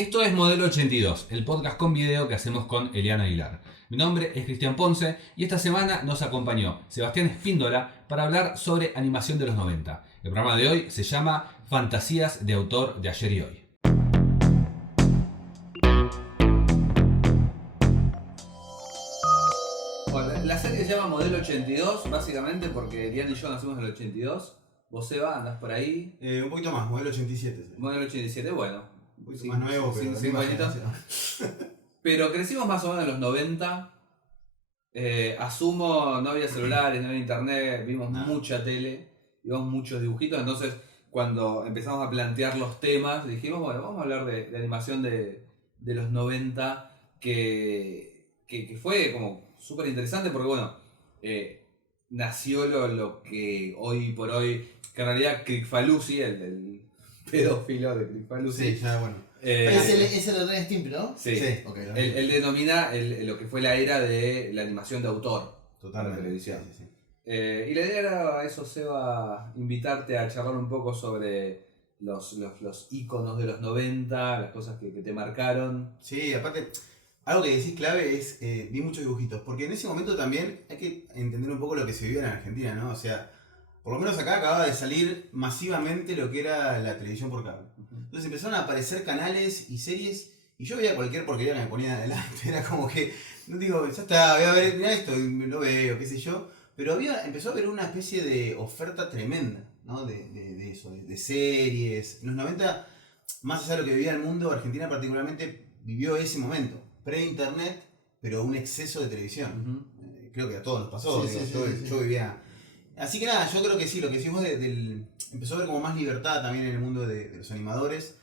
Esto es Modelo 82, el podcast con video que hacemos con Eliana Aguilar. Mi nombre es Cristian Ponce y esta semana nos acompañó Sebastián Espíndola para hablar sobre animación de los 90. El programa de hoy se llama Fantasías de autor de ayer y hoy. Bueno, la serie se llama Modelo 82 básicamente porque Eliana y yo nacimos en el 82. Vos, Seba, andás por ahí. Un poquito más, modelo 87. Sí. Modelo 87, bueno. Un poquito más nuevo, pero sí, pero crecimos más o menos en los 90. Asumo, no había celulares, no había internet, vimos mucha tele, vimos muchos dibujitos. Entonces, cuando empezamos a plantear los temas, dijimos, bueno, vamos a hablar de animación de los 90, que fue como súper interesante porque, bueno, nació lo que hoy por hoy, que en realidad Kricfalusi, el pedófilo de Kricfalusi. Sí, ya bueno. Es el de Ren Stimpy, ¿no? Sí, Sí. Okay, él denomina lo que fue la era de la animación de autor. Totalmente. Para televisión. Sí. Y la idea era eso, Seba, invitarte a charlar un poco sobre los íconos de los 90, las cosas que te marcaron. Sí, aparte, algo que decís clave es, vi muchos dibujitos, porque en ese momento también hay que entender un poco lo que se vivía en Argentina, ¿no? O sea, por lo menos acá acababa de salir masivamente lo que era la televisión por cable. Entonces empezaron a aparecer canales y series y yo veía cualquier porquería que me ponía adelante. Era como que, no digo, ya está, voy a ver, mirá esto y lo veo, qué sé yo. Pero empezó a haber una especie de oferta tremenda, ¿no? De eso, de series. En los 90, más allá de lo que vivía el mundo, Argentina particularmente vivió ese momento. Pre-internet, pero un exceso de televisión. Creo que a todos nos pasó. Sí, yo vivía... Así que nada, yo creo que sí, lo que decimos empezó a haber como más libertad también en el mundo de los animadores,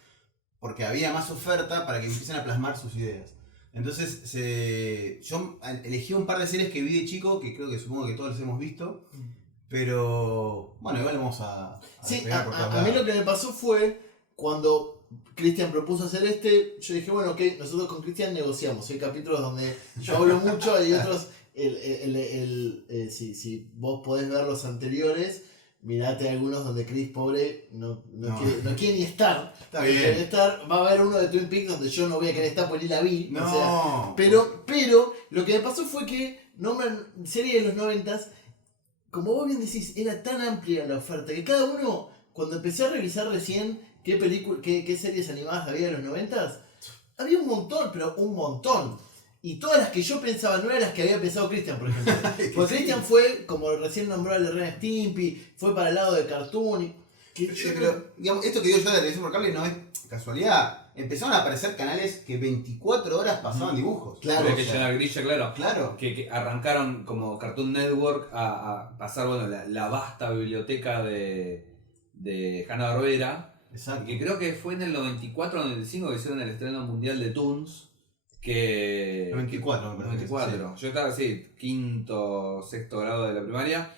porque había más oferta para que empiecen a plasmar sus ideas. Entonces, yo elegí un par de series que vi de chico, que creo que supongo que todos los hemos visto, pero bueno, igual vamos a Sí, pegar por todos a mí lados. lo que me pasó fue cuando Cristian propuso hacer yo dije, bueno, ok, nosotros con Cristian negociamos. Hay capítulos donde yo hablo mucho y otros... si vos podés ver los anteriores, mirate algunos donde Chris, pobre, no quiere ni estar. Está bien. Quiere estar. Va a haber uno de Twin Peaks donde yo no voy a querer estar porque ni la vi. No. O sea, pero lo que me pasó fue que nombran serie de los 90s, como vos bien decís, era tan amplia la oferta que cada uno, cuando empecé a revisar recién qué series animadas había de los 90s, había un montón, pero un montón. Y todas las que yo pensaba no eran las que había pensado Cristian, por ejemplo. Porque Cristian fue, como recién nombró el de Ren Stimpy, fue para el lado de Cartoon. Pero, digamos, esto que digo yo de la televisión por cable no es casualidad. Empezaron a aparecer canales que 24 horas pasaban dibujos. Claro, Que la grilla, claro. Claro. Que arrancaron como Cartoon Network a pasar, bueno, la vasta biblioteca de Hanna-Barbera. Exacto. Que creo que fue en el 94 o 95 que hicieron el estreno mundial de Toons. Que 94, me parece. 94. Yo estaba así, quinto, sexto grado de la primaria,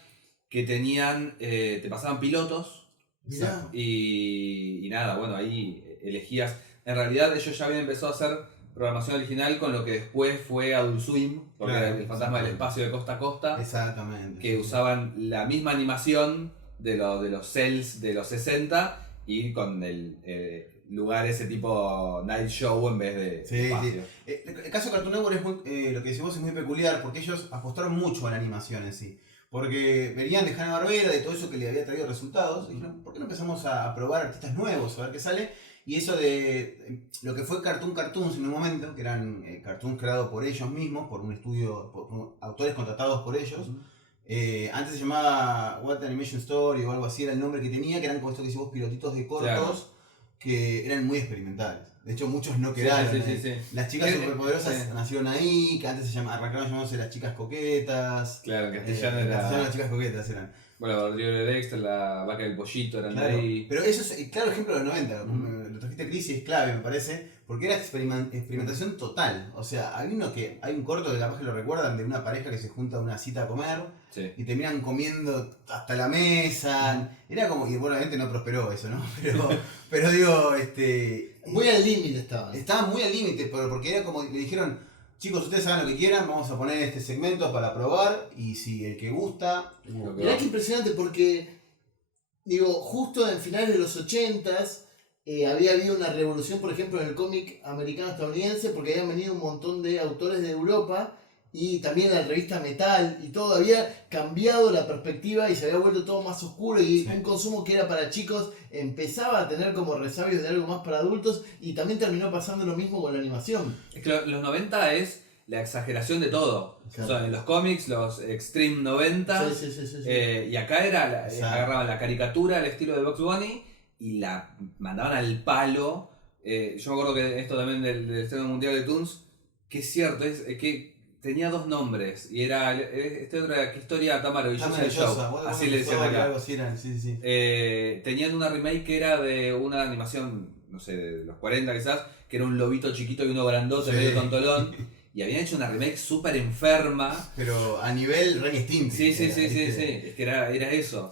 que tenían, te pasaban pilotos. Mirá. Y nada, bueno, ahí elegías. En realidad ellos ya habían empezado a hacer programación original con lo que después fue Adult Swim, porque Claro, era el fantasma del espacio de costa a costa. Exactamente. Que usaban la misma animación de los cells de los 60 y con el lugar ese tipo night show en vez de espacio. Sí. El caso de Cartoon Network es muy, lo que decimos es muy peculiar porque ellos apostaron mucho a la animación en sí. Porque venían de Hanna-Barbera, de todo eso que le había traído resultados, y dijeron, ¿por qué no empezamos a probar artistas nuevos, a ver qué sale? Y eso de lo que fue Cartoons en un momento, que eran cartoons creados por ellos mismos, por un estudio, por autores contratados por ellos. Antes se llamaba What Animation Story o algo así, era el nombre que tenía, que eran como esto que hicimos pilotitos de cortos, claro, que eran muy experimentales. De hecho, muchos no quedaron. Sí. Las chicas superpoderosas nacieron ahí, que antes arrancaron llamándose las chicas coquetas. Claro, en castellano En era. castellano las chicas coquetas eran. Bueno, Rodrigo de Dexter, la vaca del pollito eran Claro, de ahí. pero eso es el claro ejemplo de los 90. Lo trajiste Chris y es clave, me parece, porque era experimentación total. O sea, hay un corto que capaz que lo recuerdan de una pareja que se junta a una cita a comer y terminan comiendo hasta la mesa. Era como, y bueno, obviamente no prosperó eso, ¿no? Pero digo, muy al límite estaban. Estaban muy al límite, porque era como le dijeron, chicos, ustedes hagan lo que quieran, vamos a poner este segmento para probar y si el que gusta... Mirá qué impresionante porque, digo, justo en finales de los 80s, había habido una revolución, por ejemplo, en el cómic americano-estadounidense, porque habían venido un montón de autores de Europa y también la revista Metal y todo había cambiado la perspectiva y se había vuelto todo más oscuro y un consumo que era para chicos empezaba a tener como resabios de algo más para adultos y también terminó pasando lo mismo con la animación. Es que los 90 es la exageración de todo. Claro. Son en los cómics, los Extreme 90. Sí. Y acá era agarraban la caricatura al estilo de Bugs Bunny y la mandaban al palo. Yo me acuerdo que esto también del estreno mundial de Toons, que es cierto, es que tenía dos nombres y era este otro era, qué historia tan maravillosa del show. Así le decían acá. Algo así eran, sí. Tenían una remake que era de una animación, no sé, de los 40 quizás, que era un lobito chiquito y uno grandote, medio tontolón. Y habían hecho una remake súper enferma. Pero a nivel Ren y Stimpy. Sí. Es que era eso.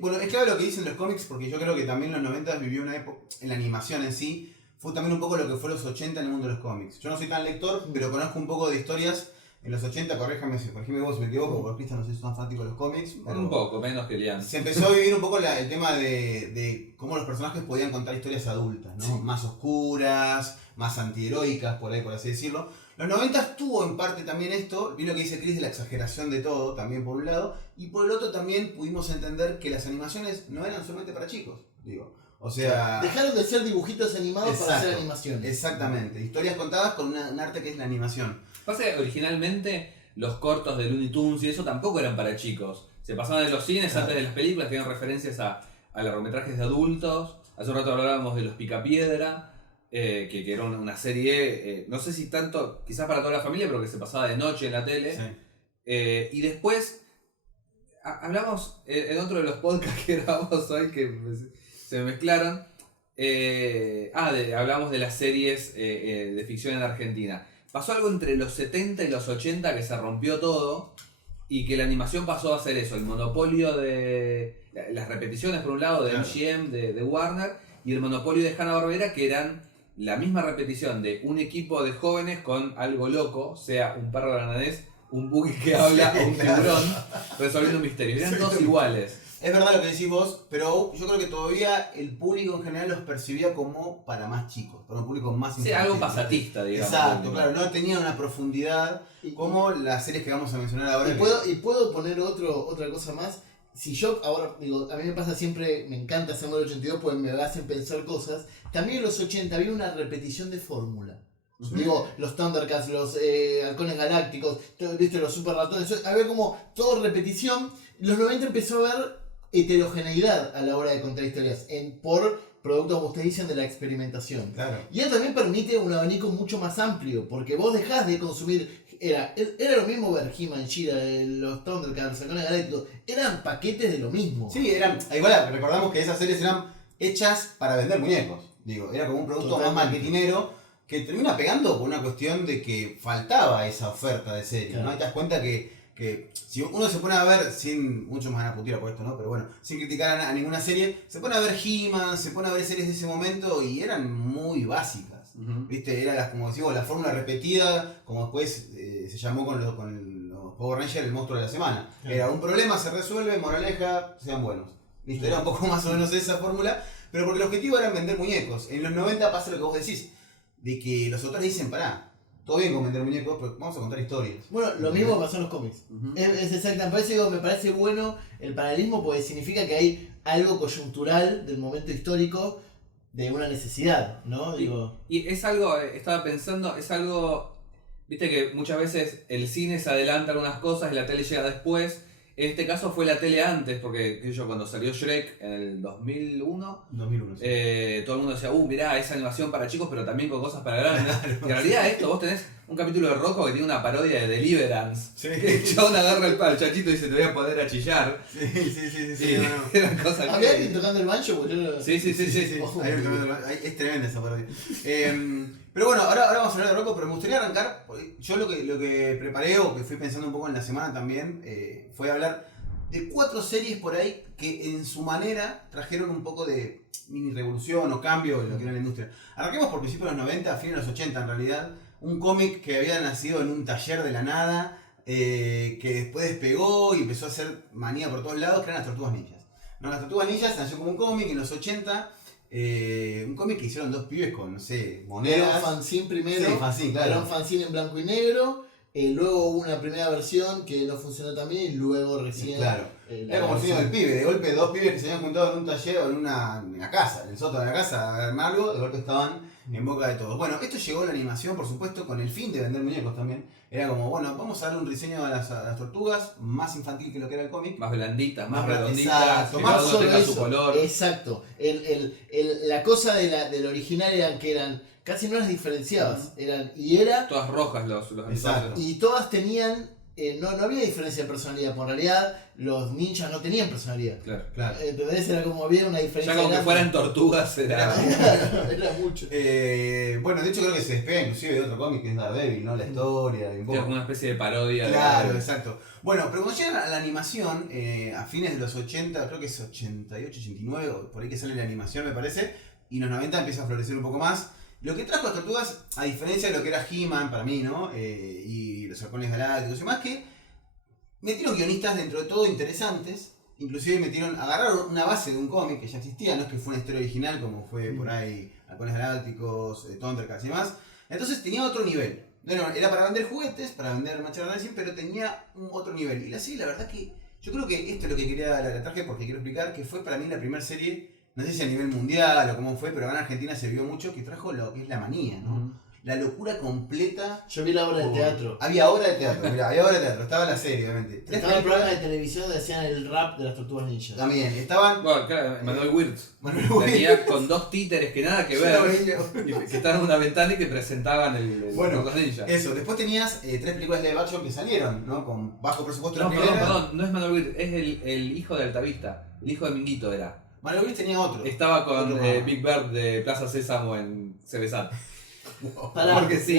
Bueno, es clave lo que dicen los cómics porque yo creo que también los 90 vivió una época, en la animación en sí, fue también un poco lo que fue los 80 en el mundo de los cómics. Yo no soy tan lector, pero conozco un poco de historias en los 80, corrígeme vos si me equivoco, porque Cristian no sé si son fanático de los cómics. Un poco, menos que Lian. Se empezó a vivir un poco el tema de cómo los personajes podían contar historias adultas, ¿no? Sí. Más oscuras, más antiheroicas, por ahí, por así decirlo. Los 90 tuvo en parte también esto, vi lo que dice Chris de la exageración de todo, también por un lado, y por el otro también pudimos entender que las animaciones no eran solamente para chicos, digo. O sea... Dejaron de ser dibujitos animados para hacer animaciones. Exactamente, historias contadas con un arte que es la animación. Pasa que originalmente los cortos de Looney Tunes y eso tampoco eran para chicos. Se pasaban en los cines antes de las películas, tenían referencias a largometrajes de adultos. Hace un rato hablábamos de Los Picapiedra, que era una serie, no sé si tanto, quizás para toda la familia, pero que se pasaba de noche en la tele. Sí. Y después hablamos en otro de los podcasts que grabamos hoy, que se me mezclaron. Hablamos de las series de ficción en Argentina. Pasó algo entre los 70 y los 80 que se rompió todo y que la animación pasó a ser eso, el monopolio de las repeticiones por un lado de MGM, de Warner, y el monopolio de Hanna-Barbera, que eran la misma repetición de un equipo de jóvenes con algo loco, sea un perro granadés, un buggy que habla o un tiburón resolviendo un misterio. Eran todos iguales. Es verdad lo que decís vos, pero yo creo que todavía el público en general los percibía como para más chicos, para un público más infantil. Sí, algo pasatista, digamos. Exacto, claro, no tenían una profundidad como las series que vamos a mencionar ahora. Y puedo poner otra cosa más. Si yo ahora, digo, a mí me pasa siempre, me encanta Samuel 82 porque me hacen pensar cosas. También en los 80 había una repetición de fórmula. Digo, los Thundercats, los Halcones Galácticos, ¿viste? Los Super Ratones, había como todo repetición. En los 90 empezó a haber heterogeneidad a la hora de contar historias, por producto, como ustedes dicen, de la experimentación. Claro. Y eso también permite un abanico mucho más amplio, porque vos dejás de consumir. Era lo mismo ver He-Man, She-Ra, los Thundercats, los Halcones Galácticos, eran paquetes de lo mismo. Sí, igual recordamos que esas series eran hechas para vender muñecos. Digo, era como un producto más marketinero que termina pegando por una cuestión de que faltaba esa oferta de series, claro. ¿No? Y te das cuenta que si uno se pone a ver, sin mucho más van a putear por esto, ¿no? Pero bueno, sin criticar a ninguna serie, se pone a ver He-Man, se pone a ver series de ese momento y eran muy básicas. ¿Viste? Era como decimos, la fórmula repetida, como después se llamó con los Power Rangers el monstruo de la semana. Era un problema, se resuelve, moraleja, sean buenos. ¿Viste? Era un poco más o menos esa fórmula, pero porque el objetivo era vender muñecos. En los 90 pasa lo que vos decís, de que los autores dicen, pará, todo bien con vender muñecos, pero vamos a contar historias. Bueno, lo mismo pasó en los cómics. Es exactamente, me parece bueno el paralelismo porque significa que hay algo coyuntural del momento histórico de una necesidad, ¿no? Y es algo, estaba pensando, es algo, viste que muchas veces el cine se adelanta algunas cosas y la tele llega después. En este caso fue la tele antes, porque cuando salió Shrek en el 2001, sí. Todo el mundo decía, mirá, esa animación para chicos, pero también con cosas para grandes. Claro, y en realidad vos tenés un capítulo de Rocco que tiene una parodia de Deliverance. Sí. Que el chabón agarra el chachito y dice, te voy a poder a chillar. Sí. Eran cosas ¿había alguien tocando el banjo? Sí. Es tremenda esa parodia. Pero bueno, ahora vamos a hablar de Rocco, pero me gustaría arrancar. Yo lo que preparé o que fui pensando un poco en la semana también fue hablar de 4 series por ahí que en su manera trajeron un poco de mini revolución o cambio en lo que era la industria. Arranquemos por principios de los 90, fines de los 80 en realidad. Un cómic que había nacido en un taller de la nada, que después despegó y empezó a hacer manía por todos lados, que eran las Tortugas Ninjas. No, las Tortugas Ninjas nació como un cómic en los 80. un cómic que hicieron dos pibes con, no sé, Era monedas. un fanzine primero. Sí, fanzine, claro. Era un fanzine en blanco y negro. Luego hubo una primera versión que no funcionó tan bien y luego recién. Claro. Era como el sueño del pibe. De golpe, dos pibes que se habían juntado en un taller o en la casa, en el sótano de la casa, a armar algo, de golpe estaban en boca de todos. Bueno, esto llegó a la animación, por supuesto, con el fin de vender muñecos también. Era como, bueno, vamos a darle un diseño a las tortugas, más infantil que lo que era el cómic. Más blanditas, más Más redonditas, exacto, que más cada uno solo tenga eso. su color. Exacto. La cosa del original era que eran. Casi no las diferenciabas. Era. Todas rojas los Exacto. entonces. Y todas tenían. No había diferencia de personalidad. Por realidad, los ninjas no tenían personalidad. Claro. Claro. Entonces era como había una diferencia. Ya con que grande. fueran tortugas era. Era mucho. Bueno, de hecho creo que se despega inclusive de otro cómic que es Daredevil, ¿no? La historia y un Era poco. como una especie de parodia. Claro, de... exacto. Bueno, pero cuando llegan a la animación, a fines de los 80, creo que es 88, 89, o por ahí que sale la animación me parece, y en los 90 empieza a florecer un poco más. Lo que trajo las tortugas, a diferencia de lo que era He-Man para mí, ¿no? Y los halcones galácticos y más, que metieron guionistas dentro de todo interesantes, inclusive agarraron una base de un cómic que ya existía, no es que fue una historia original como fue por ahí halcones galácticos, Thundercats y demás. Entonces tenía otro nivel. No, era para vender juguetes, para vender Machado Racing, pero tenía un otro nivel. Y la serie, la verdad que yo creo que esto es lo que quería, la traje porque quiero explicar, que fue para mí la primera serie, no sé si a nivel mundial o cómo fue, pero acá en Argentina se vio mucho, que trajo lo que es la manía, ¿no? La locura completa. Yo vi la obra de teatro. Había obra de teatro, mirá, había obra de teatro, estaba la serie, obviamente. Estaba el programa de televisión donde hacían el rap de las tortugas ninja. Estaban, Bueno, claro, Manuel Wirtz. Manuel Wirtz. Venía con dos títeres que nada que Yo ver. lo veía. Y que estaban en una ventana y que presentaban el Bueno, Tortugas Ninja. Eso, después tenías 3 películas de live action que salieron, ¿no? Con bajo presupuesto No, la primera. perdón, no es Manuel Wirtz, es el hijo de Altavista. El hijo de Minguito era. Manuel Wirtz tenía otro. Estaba con Otro más. Big Bird de Plaza Sésamo en Cerezat. Porque sí.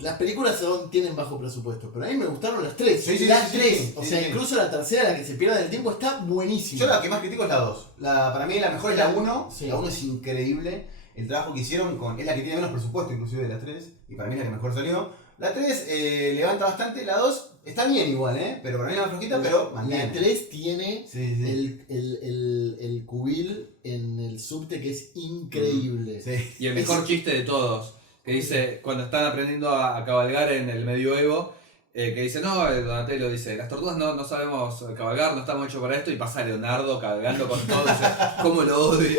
Las películas tienen bajo presupuesto, pero a mí me gustaron las tres. Sí, sí, las sí, tres. sí, O sí, sea, sí. incluso la tercera, la que se pierde el tiempo, está buenísima. Yo la que más critico es la 2. Para mí la mejor es la 1. Sí. La 1 es increíble. El trabajo que hicieron es la que tiene menos presupuesto inclusive de las 3. Y para mí es la que mejor salió. La 3 levanta bastante. La 2 está bien igual, pero para mí es más flojita, pero La mantiene. 3 tiene Sí, sí. el cubil en el subte que es increíble. Sí. Y el mejor chiste de todos, que dice, cuando están aprendiendo a cabalgar en el medioevo, que dice, no, Donatello dice, las tortugas no sabemos cabalgar, no estamos hechos para esto, y pasa Leonardo cabalgando con todo, dice, ¿cómo lo odio?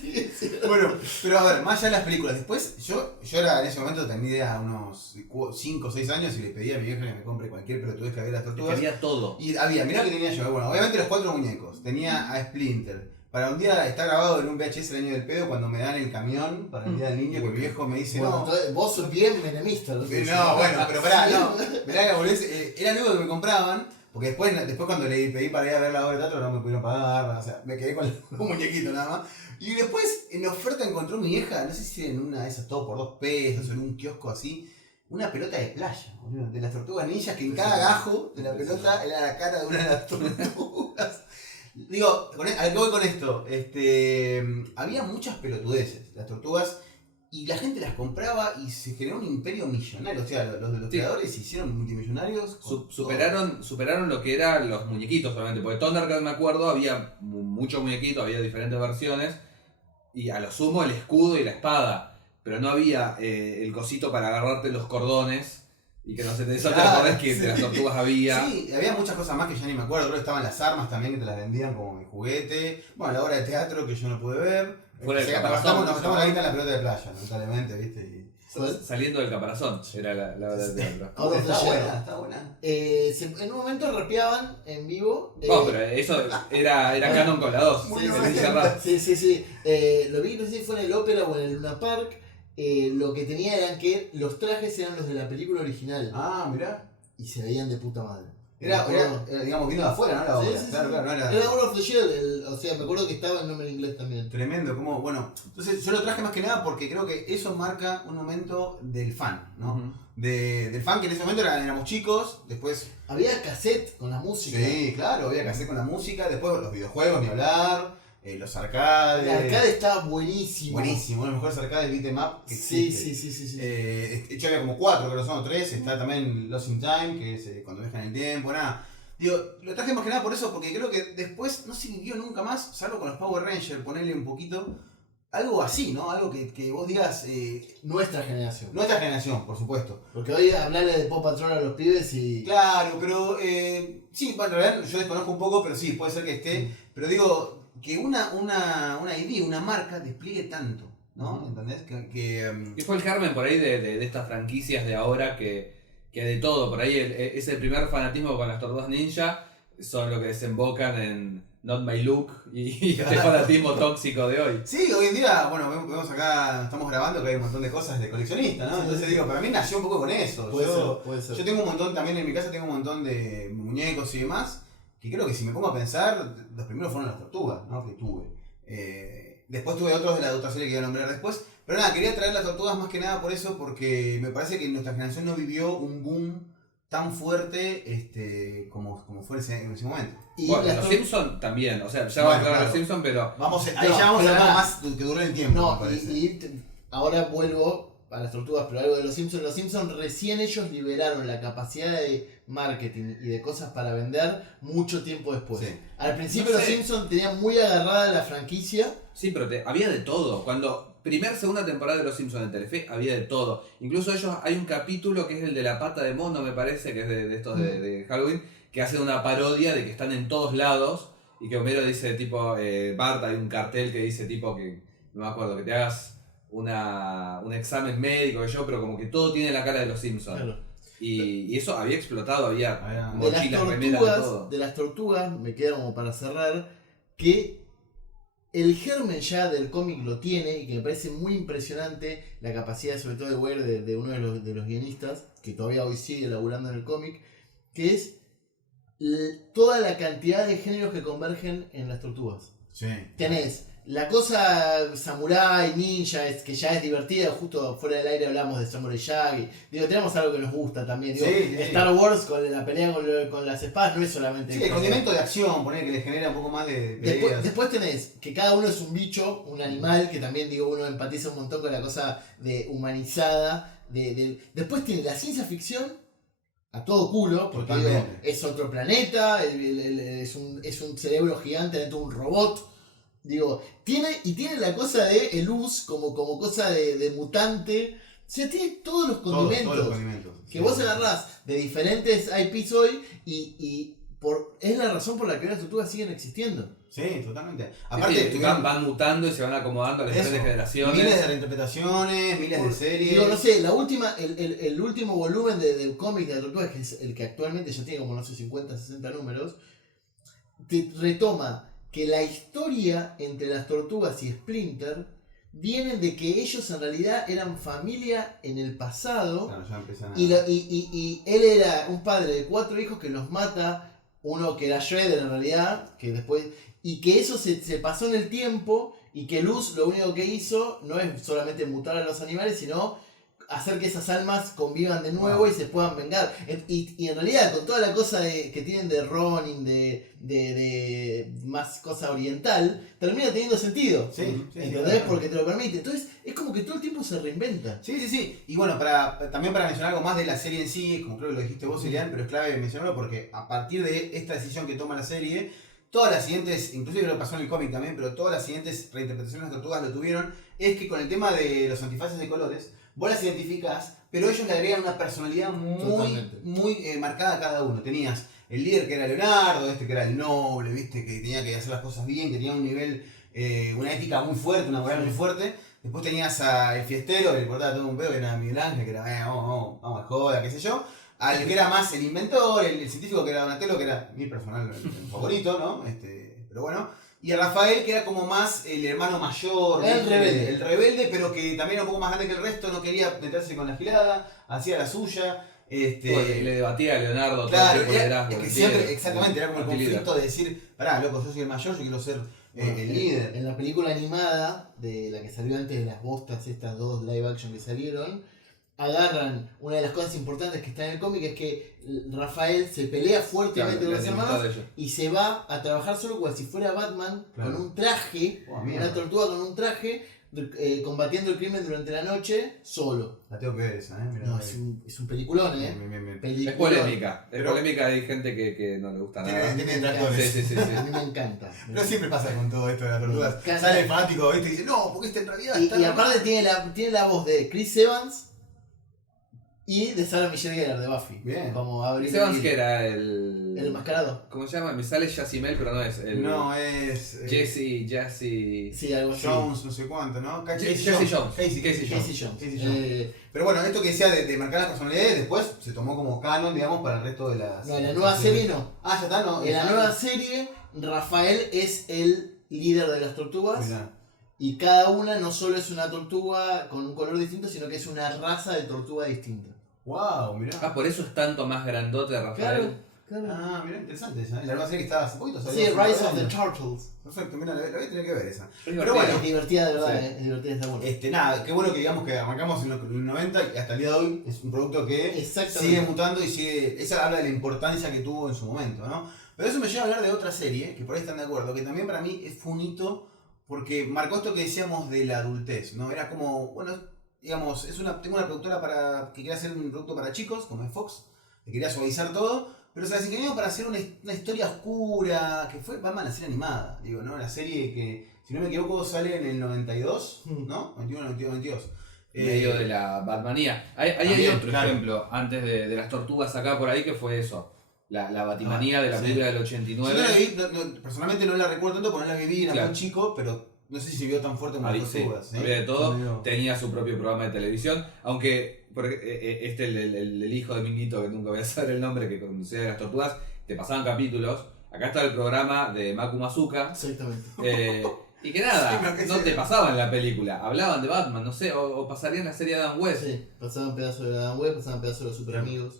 Sí, sí. Bueno, pero a ver, más allá de las películas. Después, yo era en ese momento, tenía unos 5 o 6 años y le pedí a mi vieja que me compre cualquier pelotudez que había de las tortugas. Quería todo. Y había, mirá lo que tenía yo. Bueno, obviamente los 4 muñecos. Tenía a Splinter. Para un día está grabado en un VHS el año del pedo cuando me dan el camión para el día del niño, que mi viejo me dice Bueno, no. entonces, vos sos bien menemista. No, bueno, pero pará, no. Mirá que boludez, era algo que me compraban, porque después cuando le pedí para ir a ver la obra de teatro no me pudieron pagar, o sea, me quedé con un muñequito nada más. Y después en oferta encontró mi vieja, no sé si en una de esas todo por 2 pesos o en un kiosco así, una pelota de playa, boludo, de las tortugas ninjas, que en cada gajo de la pelota era la cara de una de las tortugas. Digo, ¿a qué voy con esto? Había muchas pelotudeces, las tortugas, y la gente las compraba y se generó un imperio millonario. O sea, los creadores se hicieron multimillonarios. Superaron lo que eran los muñequitos solamente, porque Thundercats me acuerdo, había muchos muñequitos, había diferentes versiones, y a lo sumo el escudo y la espada, pero no había el cosito para agarrarte los cordones. Y que no se te desaten, Claro, que sí. de las tortugas había. Sí, había muchas cosas más que ya ni me acuerdo. Creo que estaban las armas también que te las vendían como mi juguete. Bueno, la obra de teatro que yo no pude ver. Fuera del Nos caparazón, gastamos la guita en la pelota de playa, lamentablemente, ¿viste? Y... Saliendo del caparazón, era la verdad del teatro. Out of the Está Shadow. buena, está buena. En un momento rapeaban en vivo. No, pero eso era canon con la 2. Muy Sí, bueno. sí. Lo vi, no sé si fue en el Ópera o en el Luna Park. Lo que tenía eran que los trajes eran los de la película original. Ah, mirá. Y se veían de puta madre. Era, digamos, vino de afuera, ¿no? La obra. Sí, Claro, no era... Era Out of the Shield, o sea, me acuerdo que estaba el nombre en inglés también. Tremendo, como, bueno, entonces yo lo traje más que nada porque creo que eso marca un momento del fan, ¿no? Ujú. Del fan que en ese momento éramos chicos, después... Había cassette con la música. Sí, claro, había que hacer con la música, después los videojuegos, ni hablar, los arcades... El arcade estaba buenísimo. Buenísimo, uno de los mejores arcades de beat'em up que Sí, existe. sí. De hecho había como 4, creo que son 3, está también Lost in Time, que es cuando viajan en el tiempo, nada. Digo, lo traje más que nada por eso, porque creo que después no siguió nunca más, salvo con los Power Rangers, ponerle un poquito, algo así, ¿no? Algo que vos digas, Nuestra generación. nuestra generación, por supuesto. Porque hoy hablarle de Paw Patrol a los pibes y... Claro, pero sí, bueno, en realidad yo desconozco un poco, pero sí, puede ser que esté. Pero digo, que una ID, una marca, despliegue tanto, ¿no? ¿Entendés? Y fue el germen por ahí de estas franquicias de ahora que de todo, por ahí ese primer fanatismo con las Tortugas Ninja son lo que desembocan en Not My Look y este fanatismo tóxico de hoy. Sí, hoy en día, bueno, vemos acá, estamos grabando que hay un montón de cosas de coleccionista, ¿no? Sí, Entonces sí. digo, para mí nació un poco con eso. Puede ser. Yo tengo un montón, también en mi casa tengo un montón de muñecos y demás, que creo que si me pongo a pensar, los primeros fueron las tortugas, ¿no? Que tuve. Después tuve otros de la otra serie que voy a nombrar después. Pero nada, quería traer las tortugas más que nada por eso, porque me parece que nuestra generación no vivió un boom tan fuerte como fue en ese momento. Y Bueno, las los tor- Simpsons también, o sea, ya Bueno, vamos a hablar de claro. los Simpsons, pero Vamos, ahí No, ya vamos a pero hablar nada. más que duró el tiempo, No, me parece. ahora vuelvo a las tortugas, pero algo de los Simpsons. Los Simpsons recién ellos liberaron la capacidad de marketing y de cosas para vender mucho tiempo después. Sí. Al principio No los sé. Simpsons tenían muy agarrada la franquicia. sí, pero había de todo. Cuando segunda temporada de Los Simpsons en Telefe, había de todo. Incluso ellos, hay un capítulo que es el de la pata de mono, me parece, que es de estos de Halloween, que hace una parodia de que están en todos lados y que Homero dice tipo, Bart, hay un cartel que dice tipo que, no me acuerdo, que te hagas un examen médico, pero como que todo tiene la cara de Los Simpsons. Claro. Y eso había explotado, había De mochilas, remeras, de todo. De las tortugas, me queda como para cerrar, que el germen ya del cómic lo tiene y que me parece muy impresionante la capacidad, sobre todo de Weir, de uno de los guionistas, que todavía hoy sigue laburando en el cómic, que es toda la cantidad de géneros que convergen en las tortugas. Sí. Tenés la cosa samurai, ninja, que ya es divertida, justo fuera del aire hablamos de Samurai Jack, digo, tenemos algo que nos gusta también, digo, Sí. Star Wars con la pelea con las espadas no es solamente... Sí, el condimento de acción, poner que le genera un poco más de peleas. Después tenés que cada uno es un bicho, un animal, que también digo uno empatiza un montón con la cosa de humanizada. Después tiene la ciencia ficción a todo culo, porque digo, Totalmente. es otro planeta, es un cerebro gigante dentro de un robot. Digo, tiene la cosa de Eluz como cosa de mutante. O sea, tiene todos los condimentos. Todos los condimentos. Que Sí, vos sí. agarrás de diferentes IPs hoy y es la razón por la que las tortugas siguen existiendo. Sí, totalmente. Sí, Aparte, sí, tuvieron van mutando y se van acomodando a las diferentes generaciones. miles de reinterpretaciones, miles de series. Digo, no sé, el último volumen del cómic de la tortuga, que es el que actualmente ya tiene como, no sé, 50, 60 números, te retoma que la historia entre las tortugas y Splinter vienen de que ellos en realidad eran familia en el pasado. Claro, ya empiezan a... Y él era un padre de 4 hijos que los mata, uno que era Shredder en realidad, que después, y que eso se pasó en el tiempo, y que Luz lo único que hizo no es solamente mutar a los animales, sino hacer que esas almas convivan de nuevo y se puedan vengar. Y en realidad, con toda la cosa que tienen de Ronin, de más cosa oriental, termina teniendo sentido. Sí, sí, ¿Entendés? claro. Porque te lo permite. Entonces, es como que todo el tiempo se reinventa. Sí. Y bueno, también para mencionar algo más de la serie en sí, como creo que lo dijiste vos, Elian, pero es clave mencionarlo porque a partir de esta decisión que toma la serie, todas las siguientes, inclusive lo pasó en el cómic también, pero todas las siguientes reinterpretaciones de las tortugas lo tuvieron, es que con el tema de los antifaces de colores, vos las identificás, pero ellos le agregan una personalidad Totalmente. muy marcada a cada uno. Tenías el líder que era Leonardo, que era el noble, viste, que tenía que hacer las cosas bien, que tenía un nivel, una ética muy fuerte, una moral muy fuerte. Después tenías al fiestero, que le importaba todo un pedo, que era Miguel Ángel, que era, vamos a joda, qué sé yo. Al que era más el inventor, el científico, que era Donatello, que era mi personal el favorito, ¿no? Pero bueno. Y a Rafael, que era como más el hermano mayor, El rebelde. el rebelde, pero que también era un poco más grande que el resto, no quería meterse con la gilada, hacía la suya. Le debatía a Leonardo Claro, todo el tiempo, es que siempre, líder, exactamente, era como el líder. conflicto de decir, pará, loco, yo soy el mayor, yo quiero ser el líder. En la película animada, de la que salió antes de las bostas, estas dos live action que salieron, agarran una de las cosas importantes que está en el cómic, es que Rafael se pelea fuertemente Claro, con los la hermanos enemistad de ellos. y se va a trabajar solo como si fuera Batman, Claro. con un traje, Oh, mierda. una tortuga con un traje, combatiendo el crimen durante la noche solo. La tengo que ver esa, mirá, No, es un peliculón, me- Es Peliculón. polémica. Es Pero- polémica, hay gente que no le gusta nada. Tiene Sí, detractores. sí, sí, A sí. mí me encanta. Pero siempre pasa con todo esto de las tortugas. Me encanta. Sale el fanático, ¿viste? Y dice, no, porque este en realidad Y, está. y aparte tiene la voz de Chris Evans y de Sarah Michelle Gellar de Buffy. Bien. Como Avril Chris Evans, Lavigne. que era el. El enmascarado. ¿Cómo se llama? Me sale Jazimel, pero no es. El No, es. Jesse. Sí, algo así. Jones, no sé cuánto, ¿no? Casey Jones. Casey Casey Casey Jones. Casey Jones. Pero bueno, esto que decía de marcar las personalidades, después se tomó como canon, digamos, para el resto de las. No, en la nueva serie no. Ah, ya está, no. En la nueva serie, Rafael es el líder de las tortugas. Mirá. Y cada una no solo es una tortuga con un color distinto, sino que es una raza de tortuga distinta. Wow, mirá. Ah, por eso es tanto más grandote Rafael. Claro. Ah, mirá, interesante esa. La nueva serie que estaba hace poquito. Sí, salió Rise hace of the un par de años. Turtles. Perfecto, mira, la voy a tener que ver esa. Pero Pero bueno, Es divertida de verdad, Sí. es divertida, está buena. nada, qué bueno que digamos que arrancamos en los 90 y hasta el día de hoy es un producto que Exactamente. sigue mutando y sigue. Esa habla de la importancia que tuvo en su momento, ¿no? Pero eso me lleva a hablar de otra serie, que por ahí están de acuerdo, que también para mí fue un hito porque marcó esto que decíamos de la adultez, ¿no? Era como, bueno, digamos, tengo una productora que quería hacer un producto para chicos, como es Fox, que quería suavizar todo, pero se las ingenió para hacer una historia oscura, que fue Batman, la serie animada, digo, ¿no? La serie que, si no me equivoco, sale en el 92, ¿no? 21, 92, 92. Medio de la Batmanía. Hay también, otro claro. ejemplo antes de las tortugas acá por ahí que fue eso. La Batimanía de la sí. película del Yo 89. no la vi, personalmente no la recuerdo tanto porque no la viví, era Claro. muy chico, pero no sé si se vio tan fuerte como Ahí las sí, tortugas. ¿sí? había de todo. Fue medio- Tenía su propio programa de televisión. Aunque el hijo de Minguito, que nunca voy a saber el nombre, que conducía de las tortugas, te pasaban capítulos. Acá está el programa de Maku Mazuka. Exactamente. Y que nada, Sí, pero que no sí. te pasaban la película. Hablaban de Batman, no sé, o pasarían la serie de Adam West. Sí, pasaban pedazos de la web, pasaban pedazos de los super amigos.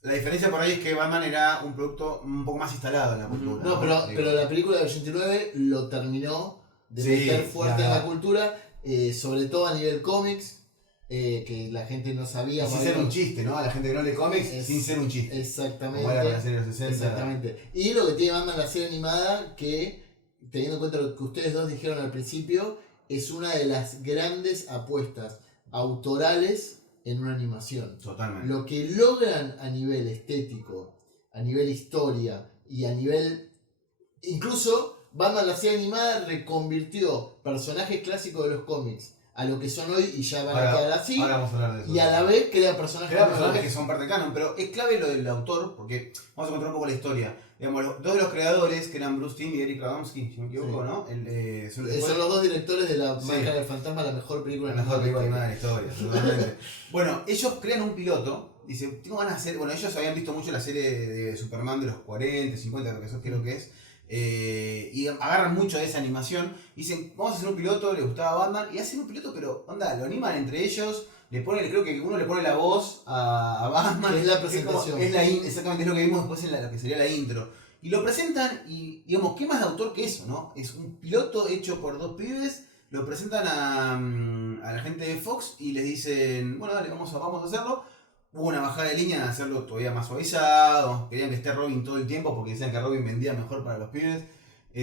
La diferencia por ahí es que Batman era un producto un poco más instalado en la cultura. No, pero Digo, la película del 89 lo terminó de Sí, meter fuerte ya. en la cultura, sobre todo a nivel cómics, que la gente no sabía. sin más ser bien. un chiste, ¿no? A la gente que no lee cómics, sin ser un chiste. Exactamente. Como era la serie de los 60. Exactamente. Y lo que tiene Batman la serie animada, que teniendo en cuenta lo que ustedes dos dijeron al principio, es una de las grandes apuestas autorales en una animación. Totalmente. Lo que logran a nivel estético, a nivel historia y a nivel... Incluso Batman la serie animada reconvirtió personajes clásicos de los cómics a lo que son hoy y ya van a quedar así. Ahora vamos a hablar de eso. Y a la vez crea personajes Crea nuevos. personajes que son parte canon, pero es clave lo del autor, porque vamos a contar un poco la historia. Digamos, dos de los creadores, que eran Bruce Timm y Eric Radomski, si no me equivoco, Sí. ¿no? Son los dos directores de La Sí. Máscara del Fantasma, la mejor película La mejor película animada animada de la historia, totalmente. Bueno, ellos crean un piloto, dicen, tengo ganas de hacer, bueno, ellos habían visto mucho la serie de Superman de los 40, 50, lo que eso creo que es, y agarran mucho de esa animación, y dicen, vamos a hacer un piloto, les gustaba Batman, y hacen un piloto, pero onda, lo animan entre ellos, creo que uno le pone la voz a Batman. Es la como- presentación. exactamente, es lo que vimos después en lo que sería la intro. Y lo presentan y, digamos, ¿qué más de autor que eso, no? Es un piloto hecho por dos pibes, lo presentan a la gente de Fox y les dicen, bueno, dale, vamos a hacerlo. Hubo una bajada de línea de hacerlo todavía más suavizado, querían que esté Robin todo el tiempo porque decían que Robin vendía mejor para los pibes.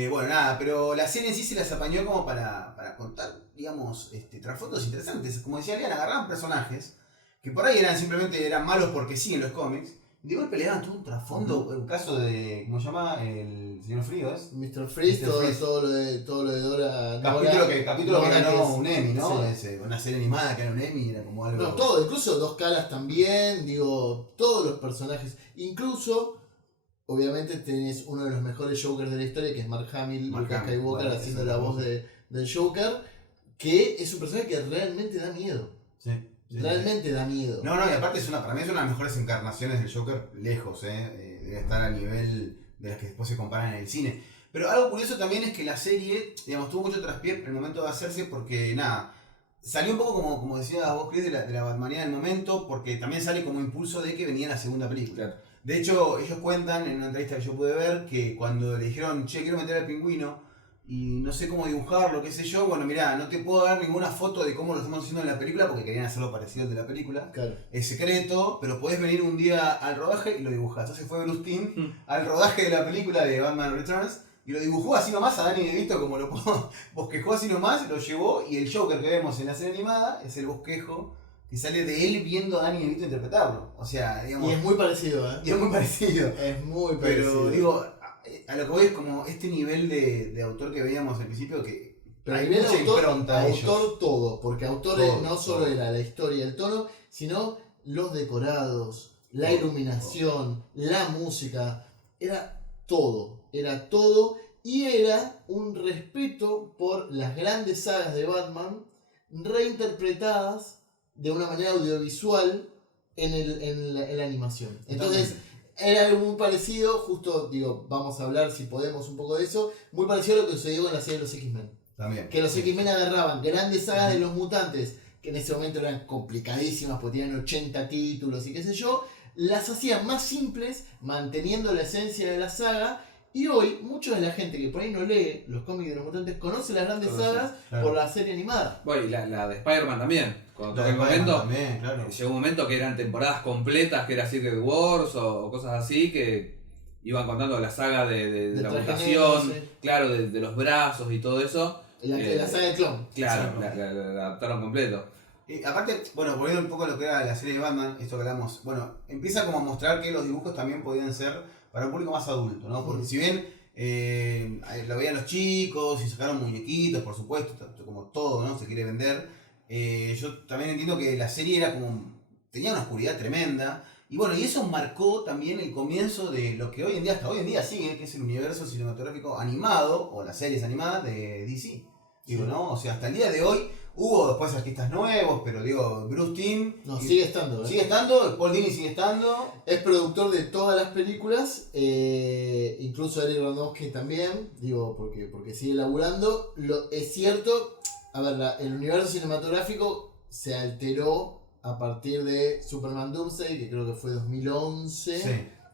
Bueno, nada, pero la serie en sí se las apañó como para contar, digamos, trasfondos interesantes. Como decía Lian, agarraban personajes que por ahí eran malos porque sí en los cómics. De golpe le daban todo un trasfondo, un caso de, ¿cómo se llama? El señor Frío, ¿es? Mr. Freeze, Mr. Freeze. todo lo de Dora. Capítulo que Nora, ganó es- un Emmy, ¿no? sí. Una serie animada que ganó un Emmy, era como algo... No, todo, incluso Dos Caras también, digo, todos los personajes. Incluso, obviamente, tenés uno de los mejores Jokers de la historia, que es Mark Hamill, Mark Lucas Hamill, Skywalker, bueno, haciendo esa es la la voz voz. del Joker, que es un personaje que realmente da miedo. Sí, sí, Realmente da miedo. No, y aparte para mí es una de las mejores encarnaciones del Joker, lejos, debe estar a nivel de las que después se comparan en el cine. Pero algo curioso también es que la serie, digamos, tuvo mucho traspié en el momento de hacerse porque, nada, salió un poco como decía vos, Chris, de la Batmanía del momento, porque también sale como impulso de que venía la segunda película. Claro. De hecho, ellos cuentan en una entrevista que yo pude ver que cuando le dijeron, che, quiero meter al pingüino y no sé cómo dibujarlo, qué sé yo, bueno, mirá, no te puedo dar ninguna foto de cómo lo estamos haciendo en la película porque querían hacerlo parecido al de la película. Claro. Es secreto, pero podés venir un día al rodaje y lo dibujás. Entonces fue Bruce Timm al rodaje de la película de Batman Returns y lo dibujó así nomás a Danny DeVito como lo bosquejó así nomás, lo llevó, y el Joker que vemos en la serie animada es el bosquejo que sale de él viendo a Danny DeVito interpretarlo. O sea, digamos... Y es muy parecido, ¿eh? Y es muy parecido. Es muy parecido. Pero digo, a lo que voy es como este nivel de autor que veíamos al principio que Pero a hay nivel mucha autor, impronta a ellos. autor todo, porque autor Todo, no solo todo. era la historia, el tono, sino los decorados, la Todo, iluminación, la música, era todo, y era un respeto por las grandes sagas de Batman reinterpretadas de una manera audiovisual en la animación. Entonces, era algo muy parecido, justo digo, vamos a hablar si podemos un poco de eso, muy parecido a lo que sucedió con la serie de los X-Men. También. Que los X-Men agarraban grandes sagas de los mutantes, que en ese momento eran complicadísimas porque tenían 80 títulos y qué sé yo, las hacían más simples, manteniendo la esencia de la saga. Y hoy, mucha de la gente que por ahí no lee los cómics de los mutantes conoce las grandes sagas claro. por la serie animada. Bueno, y la de Spider-Man también. Cuando La tocó el de Spider-Man momento, también, claro. llegó un momento que eran temporadas completas, que era Secret Wars o cosas así, que iban contando la saga de la traje mutación, negro, sí. claro, de los brazos y todo eso. La saga de clon. Claro, Exacto. la adaptaron completo. Y aparte, bueno, volviendo un poco a lo que era la serie de Batman, esto que hablamos, bueno, empieza como a mostrar que los dibujos también podían ser para un público más adulto, ¿no? Porque si bien lo veían los chicos y sacaron muñequitos, por supuesto, como todo, ¿no? Se quiere vender. Yo también entiendo que la serie era como tenía una oscuridad tremenda. Y bueno, y eso marcó también el comienzo de lo que hoy en día, hasta hoy en día sigue, que es el universo cinematográfico animado, o las series animadas de DC. Digo, ¿no? O sea, hasta el día de hoy hubo después artistas nuevos, pero digo, Bruce Timm... No, sigue estando. Sigue estando, Paul Dini sigue estando. Es productor de todas las películas, incluso Eric Rodomsky también, digo, porque sigue laburando. Es cierto, a ver, el universo cinematográfico se alteró a partir de Superman Doomsday, que creo que fue 2011. Sí.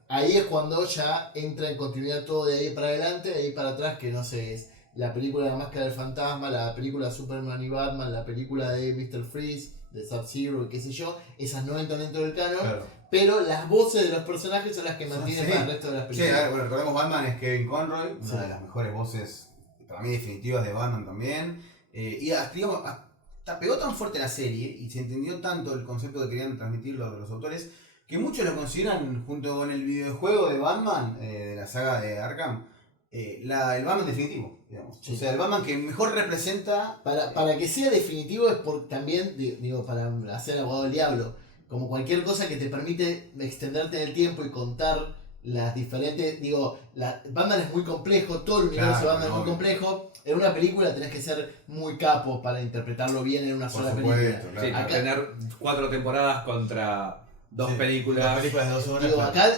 Ahí es cuando ya entra en continuidad todo de ahí para adelante, de ahí para atrás, que no sé, es la película de La Máscara del Fantasma, la película Superman y Batman, la película de Mr. Freeze, de Sub-Zero, qué sé yo, esas no entran dentro del canon, Claro. pero las voces de los personajes son las que mantienen Sí. para el resto de las Sí, películas. a ver, bueno, recordemos Batman es Kevin Conroy, una Sí. de las mejores voces, para mí definitivas de Batman también. Y digamos, hasta pegó tan fuerte la serie y se entendió tanto el concepto que querían transmitir los autores, que muchos lo consideran, junto con el videojuego de Batman, de la saga de Arkham, el Batman definitivo, digamos. Sí. O sea, el Batman que mejor representa... Para que sea definitivo es por también, digo, para hacer abogado del diablo, como cualquier cosa que te permite extenderte en el tiempo y contar las diferentes, Batman es muy complejo, todo el universo de Batman es muy complejo. En una película tenés que ser muy capo para interpretarlo bien en una Por sola supuesto, película. claro. Sí, para Acá- tener 4 temporadas contra 2 Sí, películas. Las películas de 2 horas. Digo, claro. acá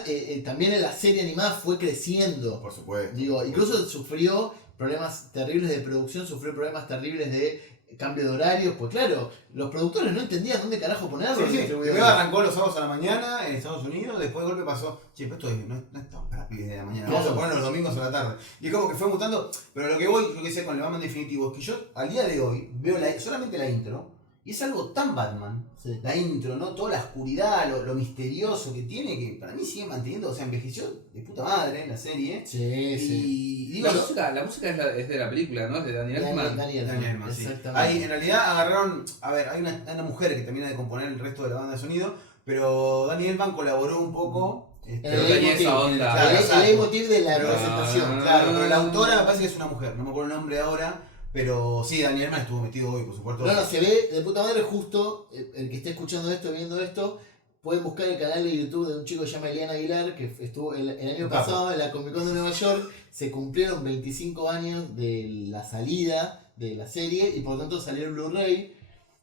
también en la serie animada fue creciendo. Por supuesto. Digo, incluso sufrió problemas terribles de producción, sufrió problemas terribles de cambio de horario, pues claro, los productores no entendían dónde carajo ponerlo. Sí, los sí. distribuidores. Primero arrancó los sábados a la mañana en Estados Unidos, después de golpe pasó, che, pero esto no es tan para pibes de la mañana, vamos a Claro. ponerlo los domingos a la tarde. Y es como que fue mutando, pero lo que voy, yo que sé, con el Batman definitivo, es que yo al día de hoy veo solamente la intro, y es algo tan Batman, Sí. la intro, ¿no? Toda la oscuridad, lo misterioso que tiene, que para mí sigue manteniendo, o sea, envejeció de puta madre la serie. Sí, sí. Y digo, La música es de la película, ¿no? Es de Daniel Elfman. Daniel, Daniel Elfman, sí. exactamente. Ahí en realidad agarraron, a ver, hay una mujer que termina de componer el resto de la banda de sonido, pero Daniel Elfman colaboró un poco. Pero tenía esa onda. Claro, el exacto. leitmotiv de la Pero- presentación. Claro, pero la autora me parece que es una mujer, no me acuerdo el nombre ahora, pero sí, Daniel Elfman estuvo metido hoy, por supuesto. No, se ve de puta madre justo, el que esté escuchando esto, viendo esto, pueden buscar el canal de YouTube de un chico que se llama Elian Aguilar, que estuvo el año Capo. pasado en la Comic Con de Nueva York, se cumplieron 25 años de la salida de la serie y por lo tanto salió el Blu-ray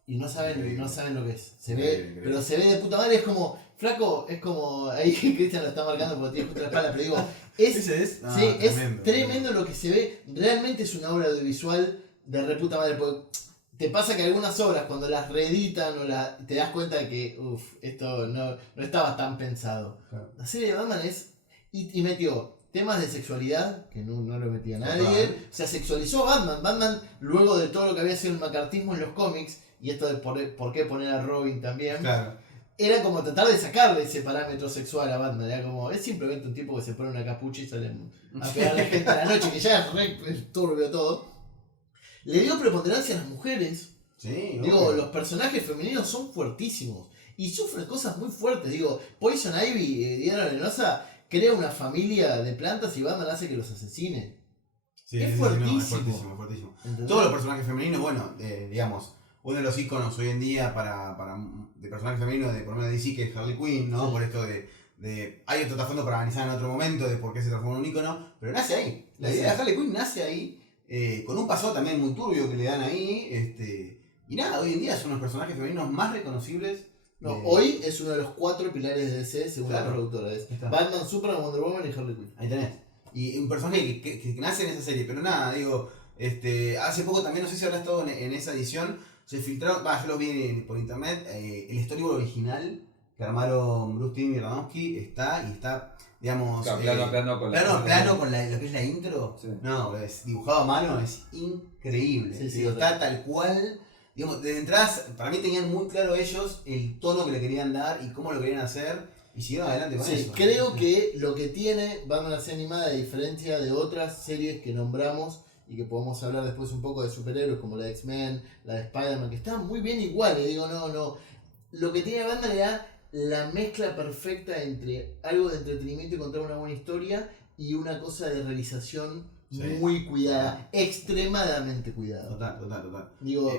y no saben lo que es. Se ve, Increíble. pero se ve de puta madre, es como, flaco, es como, ahí Cristian lo está marcando porque tiene justo la espalda, pero digo, Ese es. sí, es tremendo lo que se ve, realmente es una obra audiovisual de reputa madre, porque te pasa que algunas obras cuando las reeditan te das cuenta de que esto no estaba tan pensado. Claro. La serie de Batman es, y metió temas de sexualidad, que no lo metía nadie, Total. o sea, sexualizó a Batman. Batman, luego de todo lo que había sido el macartismo en los cómics, y esto de por qué poner a Robin también, Claro. era como tratar de sacarle ese parámetro sexual a Batman. Era como, es simplemente un tipo que se pone una capucha y sale a pegar a la gente a la noche, que ya es re turbio todo. Le dio preponderancia a las mujeres. Sí, Digo, obvio. los personajes femeninos son fuertísimos. Y sufren cosas muy fuertes. Digo, Poison Ivy, Diana Venenosa, crea una familia de plantas y Batman hace que los asesine. Sí, Es sí, fuertísimo. no, es fuertísimo, es fuertísimo. ¿Entendés? Todos los personajes femeninos, bueno, digamos, uno de los íconos hoy en día de personajes femeninos de por lo menos DC, que es Harley Quinn, ¿no? Sí. Por esto de hay otro trasfondo para analizar en otro momento de por qué se transformó en un ícono, pero nace ahí. La idea de Harley Quinn nace ahí, con un pasado también muy turbio que le dan ahí, y nada, hoy en día son los personajes femeninos más reconocibles. No, hoy es uno de los 4 pilares de DC según Claro. la productora. Es Ahí está. Batman, Superman, Wonder Woman y Harley Quinn. Ahí tenés. Y un personaje que nace en esa serie, pero nada, digo, hace poco también, no sé si habrá estado en esa edición, se filtraron, yo lo vi por internet, el storyboard original que armaron Bruce Timm y Aronofsky está, digamos, Claro, plano a plano con plano con lo que es la intro. Sí. No, es dibujado a mano, es increíble. Sí, sí, Digo, está tal cual. Digamos, desde entradas, para mí tenían muy claro ellos el tono que le querían dar y cómo lo querían hacer, y siguieron adelante con Sí, eso. creo que lo que tiene Batman la serie animada, a diferencia de otras series que nombramos y que podemos hablar después un poco de superhéroes como la de X-Men, la de Spider-Man, que están muy bien iguales, digo, no. Lo que tiene Batman era la mezcla perfecta entre algo de entretenimiento y contar una buena historia y una cosa de realización Sí. muy cuidada, extremadamente cuidada. Total. Digo,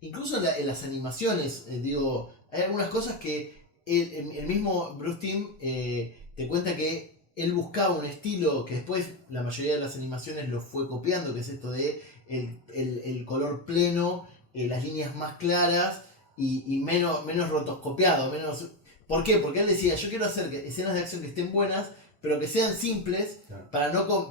incluso en las animaciones, digo, hay algunas cosas que el mismo Bruce Timm te cuenta que él buscaba un estilo que después la mayoría de las animaciones lo fue copiando, que es esto de el color pleno, las líneas más claras y menos rotoscopiado, menos... ¿Por qué? Porque él decía, yo quiero hacer escenas de acción que estén buenas, pero que sean simples, Claro.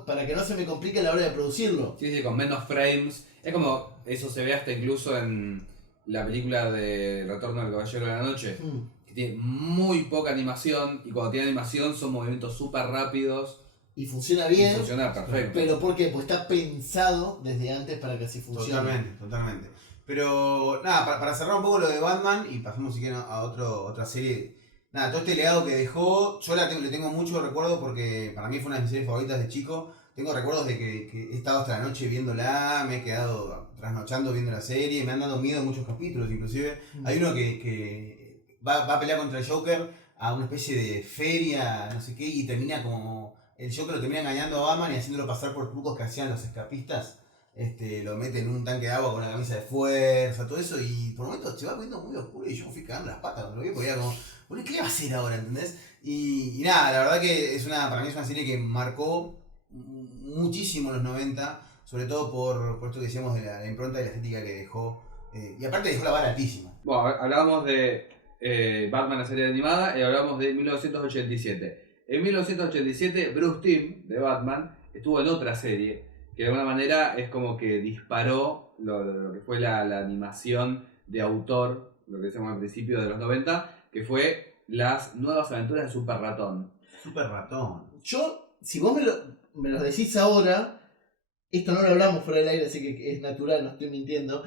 para que no se me complique a la hora de producirlo. Sí, con menos frames. Es como, eso se ve hasta incluso en la película de Retorno del Caballero de la Noche, que tiene muy poca animación, y cuando tiene animación son movimientos súper rápidos. Y funciona Y bien. funciona perfecto. Pero ¿por qué? Pues está pensado desde antes para que así funcione. Totalmente. Pero nada, para cerrar un poco lo de Batman y pasamos si quieren a otra serie. Nada, todo este legado que dejó, yo le tengo mucho recuerdo porque para mí fue una de mis series favoritas de chico. Tengo recuerdos de que he estado hasta la noche viéndola, me he quedado trasnochando viendo la serie, me han dado miedo muchos capítulos inclusive. Hay uno que va a pelear contra el Joker a una especie de feria, no sé qué, y termina como... El Joker lo termina engañando a Batman y haciéndolo pasar por trucos que hacían los escapistas. Lo mete en un tanque de agua con una camisa de fuerza, todo eso, y por momentos se va poniendo muy oscuro y yo me fui cagando las patas cuando lo vi, porque era como, bueno, ¿qué le va a hacer ahora? ¿Entendés? Y nada, la verdad que para mí es una serie que marcó muchísimo los 90, sobre todo por esto que decíamos de la impronta y la estética que dejó, y aparte dejó la vara altísima. Bueno, hablábamos de Batman, la serie animada, y hablábamos de 1987. En 1987, Bruce Timm, de Batman, estuvo en otra serie, que de alguna manera es como que disparó lo que fue la animación de autor, lo que decíamos al principio de los 90, que fue Las Nuevas Aventuras de Super Ratón. Super ratón. Yo, si vos me lo decís ahora, esto no lo hablamos fuera del aire, así que es natural, no estoy mintiendo.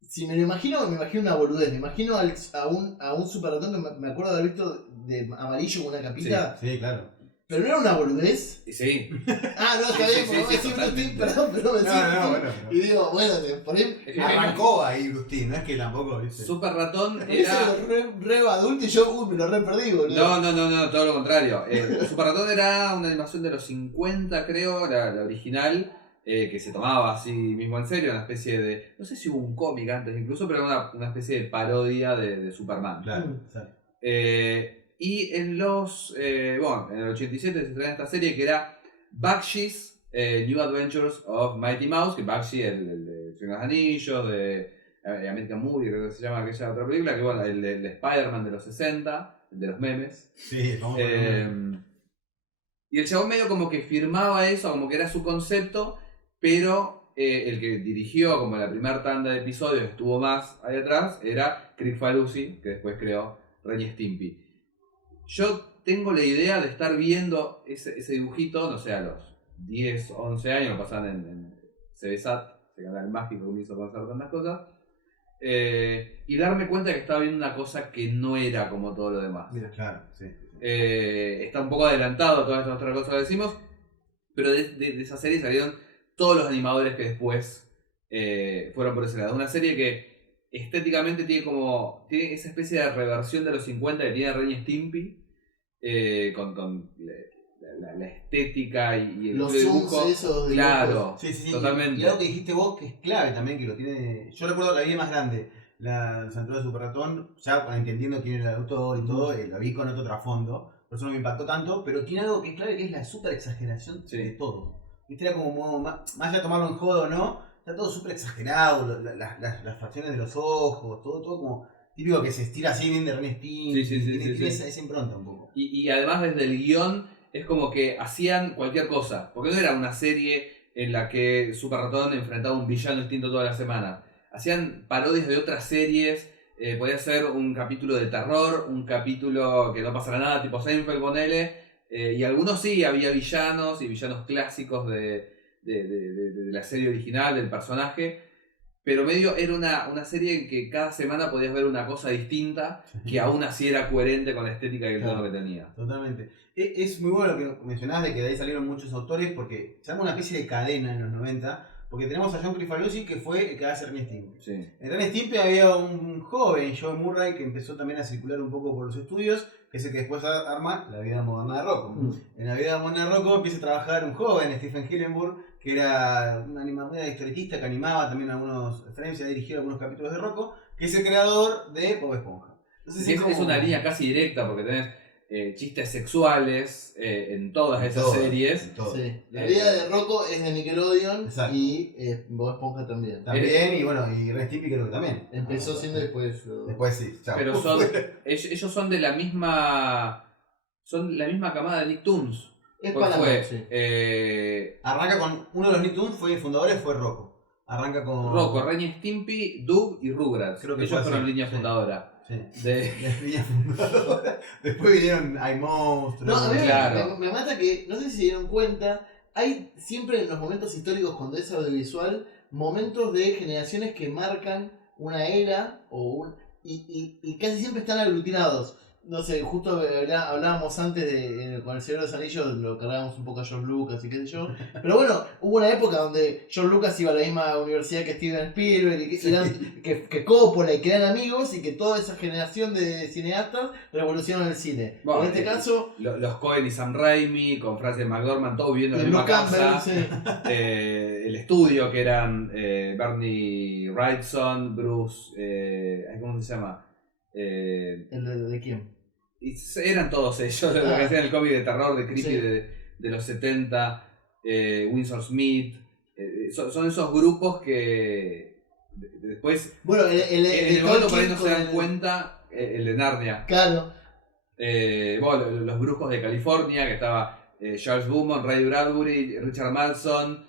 Si me imagino una boludez. Me imagino a un super ratón que me acuerdo de haber visto de amarillo con una capita. Sí, claro. Pero no era una boludez. Y sí, Ah, no, está bien, porque sí, vos decís Bruce Timm, totalmente. perdón, pero me decís Bruce Timm. bueno. Y digo, bueno, por ahí. es que Arrancó ahí Bruce Timm, no es que tampoco, ¿viste? Super Ratón Me era... re adulto y yo, me lo re perdí, boludo. No, todo lo contrario. Super Ratón era una animación de los 50, creo, la original, que se tomaba así mismo en serio, una especie de... No sé si hubo un cómic antes incluso, pero era una especie de parodia de Superman. Claro, exacto. Y en en el 87 se estrena esta serie que era Bakshi's New Adventures of Mighty Mouse, que Bakshi, el de Señor de los Anillos, de American Movie, creo que se llama aquella otra película, que bueno, el de Spider-Man de los 60, el de los memes. Sí, vamos a ver. Y el chabón medio como que firmaba eso, como que era su concepto, pero el que dirigió como la primera tanda de episodios, estuvo más ahí atrás, era Craig Falusi, que después creó Ren y Stimpy. Yo tengo la idea de estar viendo ese dibujito, no sé, a los 10, 11 años, lo pasaban en CBSAT, ese canal mágico que me hizo conocer tantas cosas, y darme cuenta de que estaba viendo una cosa que no era como todo lo demás. Mira, claro, sí. Está un poco adelantado a todas estas otras cosas que decimos, pero de esa serie salieron todos los animadores que después fueron por ese lado. Una serie que estéticamente tiene esa especie de reversión de los 50 que tiene Ren y Stimpy, con la estética y el Los estilo de zooms dibujo. esos de Claro, Sí. totalmente. Y algo que dijiste vos que es clave también, que lo tiene. Yo recuerdo que la vi más grande, la Santuario de Super Ratón, ya entendiendo quién era el autor y todo, la vi con otro trasfondo, por eso no me impactó tanto, pero tiene algo que es clave, que es la super exageración de todo. Viste, era como más allá de tomarlo en jodo o no, está todo súper exagerado, las facciones de los ojos, todo como típico que se estira así bien de Ren Stimpy, tiene esa impronta un poco. Y además desde el guión es como que hacían cualquier cosa, porque no era una serie en la que Super Ratón enfrentaba a un villano distinto toda la semana. Hacían parodias de otras series, podía ser un capítulo de terror, un capítulo que no pasara nada, tipo Seinfeld, ponele, y algunos sí, había villanos y villanos clásicos de la serie original, del personaje, pero medio era una serie en que cada semana podías ver una cosa distinta que aún así era coherente con la estética y el tono que tenía. Totalmente. Es muy bueno lo que mencionabas de que de ahí salieron muchos autores porque se arma una especie de cadena en los 90, porque tenemos a John Kricfalusi que fue el que hace Ren Stimpy. Sí. En Ren Stimpy había un joven, Joe Murray, que empezó también a circular un poco por los estudios, que es el que después arma La vida moderna de Rocco. En La vida moderna de Rocco empieza a trabajar un joven, Stephen Hillenburg, que era una historietista que animaba también algunos frames y ha dirigido algunos capítulos de Rocco, que es el creador de Bob Esponja. Entonces, es una línea casi directa porque tenés chistes sexuales en todas esas series. Sí. La vida de Rocco es de Nickelodeon. Exacto. Y Bob Esponja también. También, y bueno, y Ren Stimpy creo que también. Empezó siendo después. Después sí, chao. Pero ellos son de la misma. Son la misma camada de Nicktoons. Es Pues para fue, sí. Arranca con uno de los Nicktoons, fue el fundador, fue Rocco. Arranca con Rocco, Ren y Stimpy, Doug y Rugrats. Creo que ellos fue fueron así, línea sí. fundadora. Sí. De... La línea fundadora. Después vinieron Hay Monstruos. No, a mí Claro. me mata que, no sé si se dieron cuenta, hay siempre en los momentos históricos cuando es audiovisual, momentos de generaciones que marcan una era y casi siempre están aglutinados. No sé, justo hablábamos antes con El Señor de los Anillos, lo cargábamos un poco a George Lucas y qué sé yo. Pero bueno, hubo una época donde George Lucas iba a la misma universidad que Steven Spielberg, y que Coppola, y que eran amigos, y que toda esa generación de cineastas revolucionaron el cine. Bueno, en este caso, los Coen y Sam Raimi, con Frances McDormand, todos viviendo en la misma Luke Campbell, casa. sí. El estudio, que eran Bernie Wrightson, Bruce. ¿Cómo se llama? ¿El de quién? Y eran todos ellos los que hacían el cómic de terror, de creepy Sí. de los 70, Winsor Smith. Son esos grupos que después, Bueno, en el momento por ahí no se Tolkien dan con cuenta, el de Narnia. Claro. Bueno, los brujos de California, que estaba Charles Beaumont, Ray Bradbury, Richard Manson.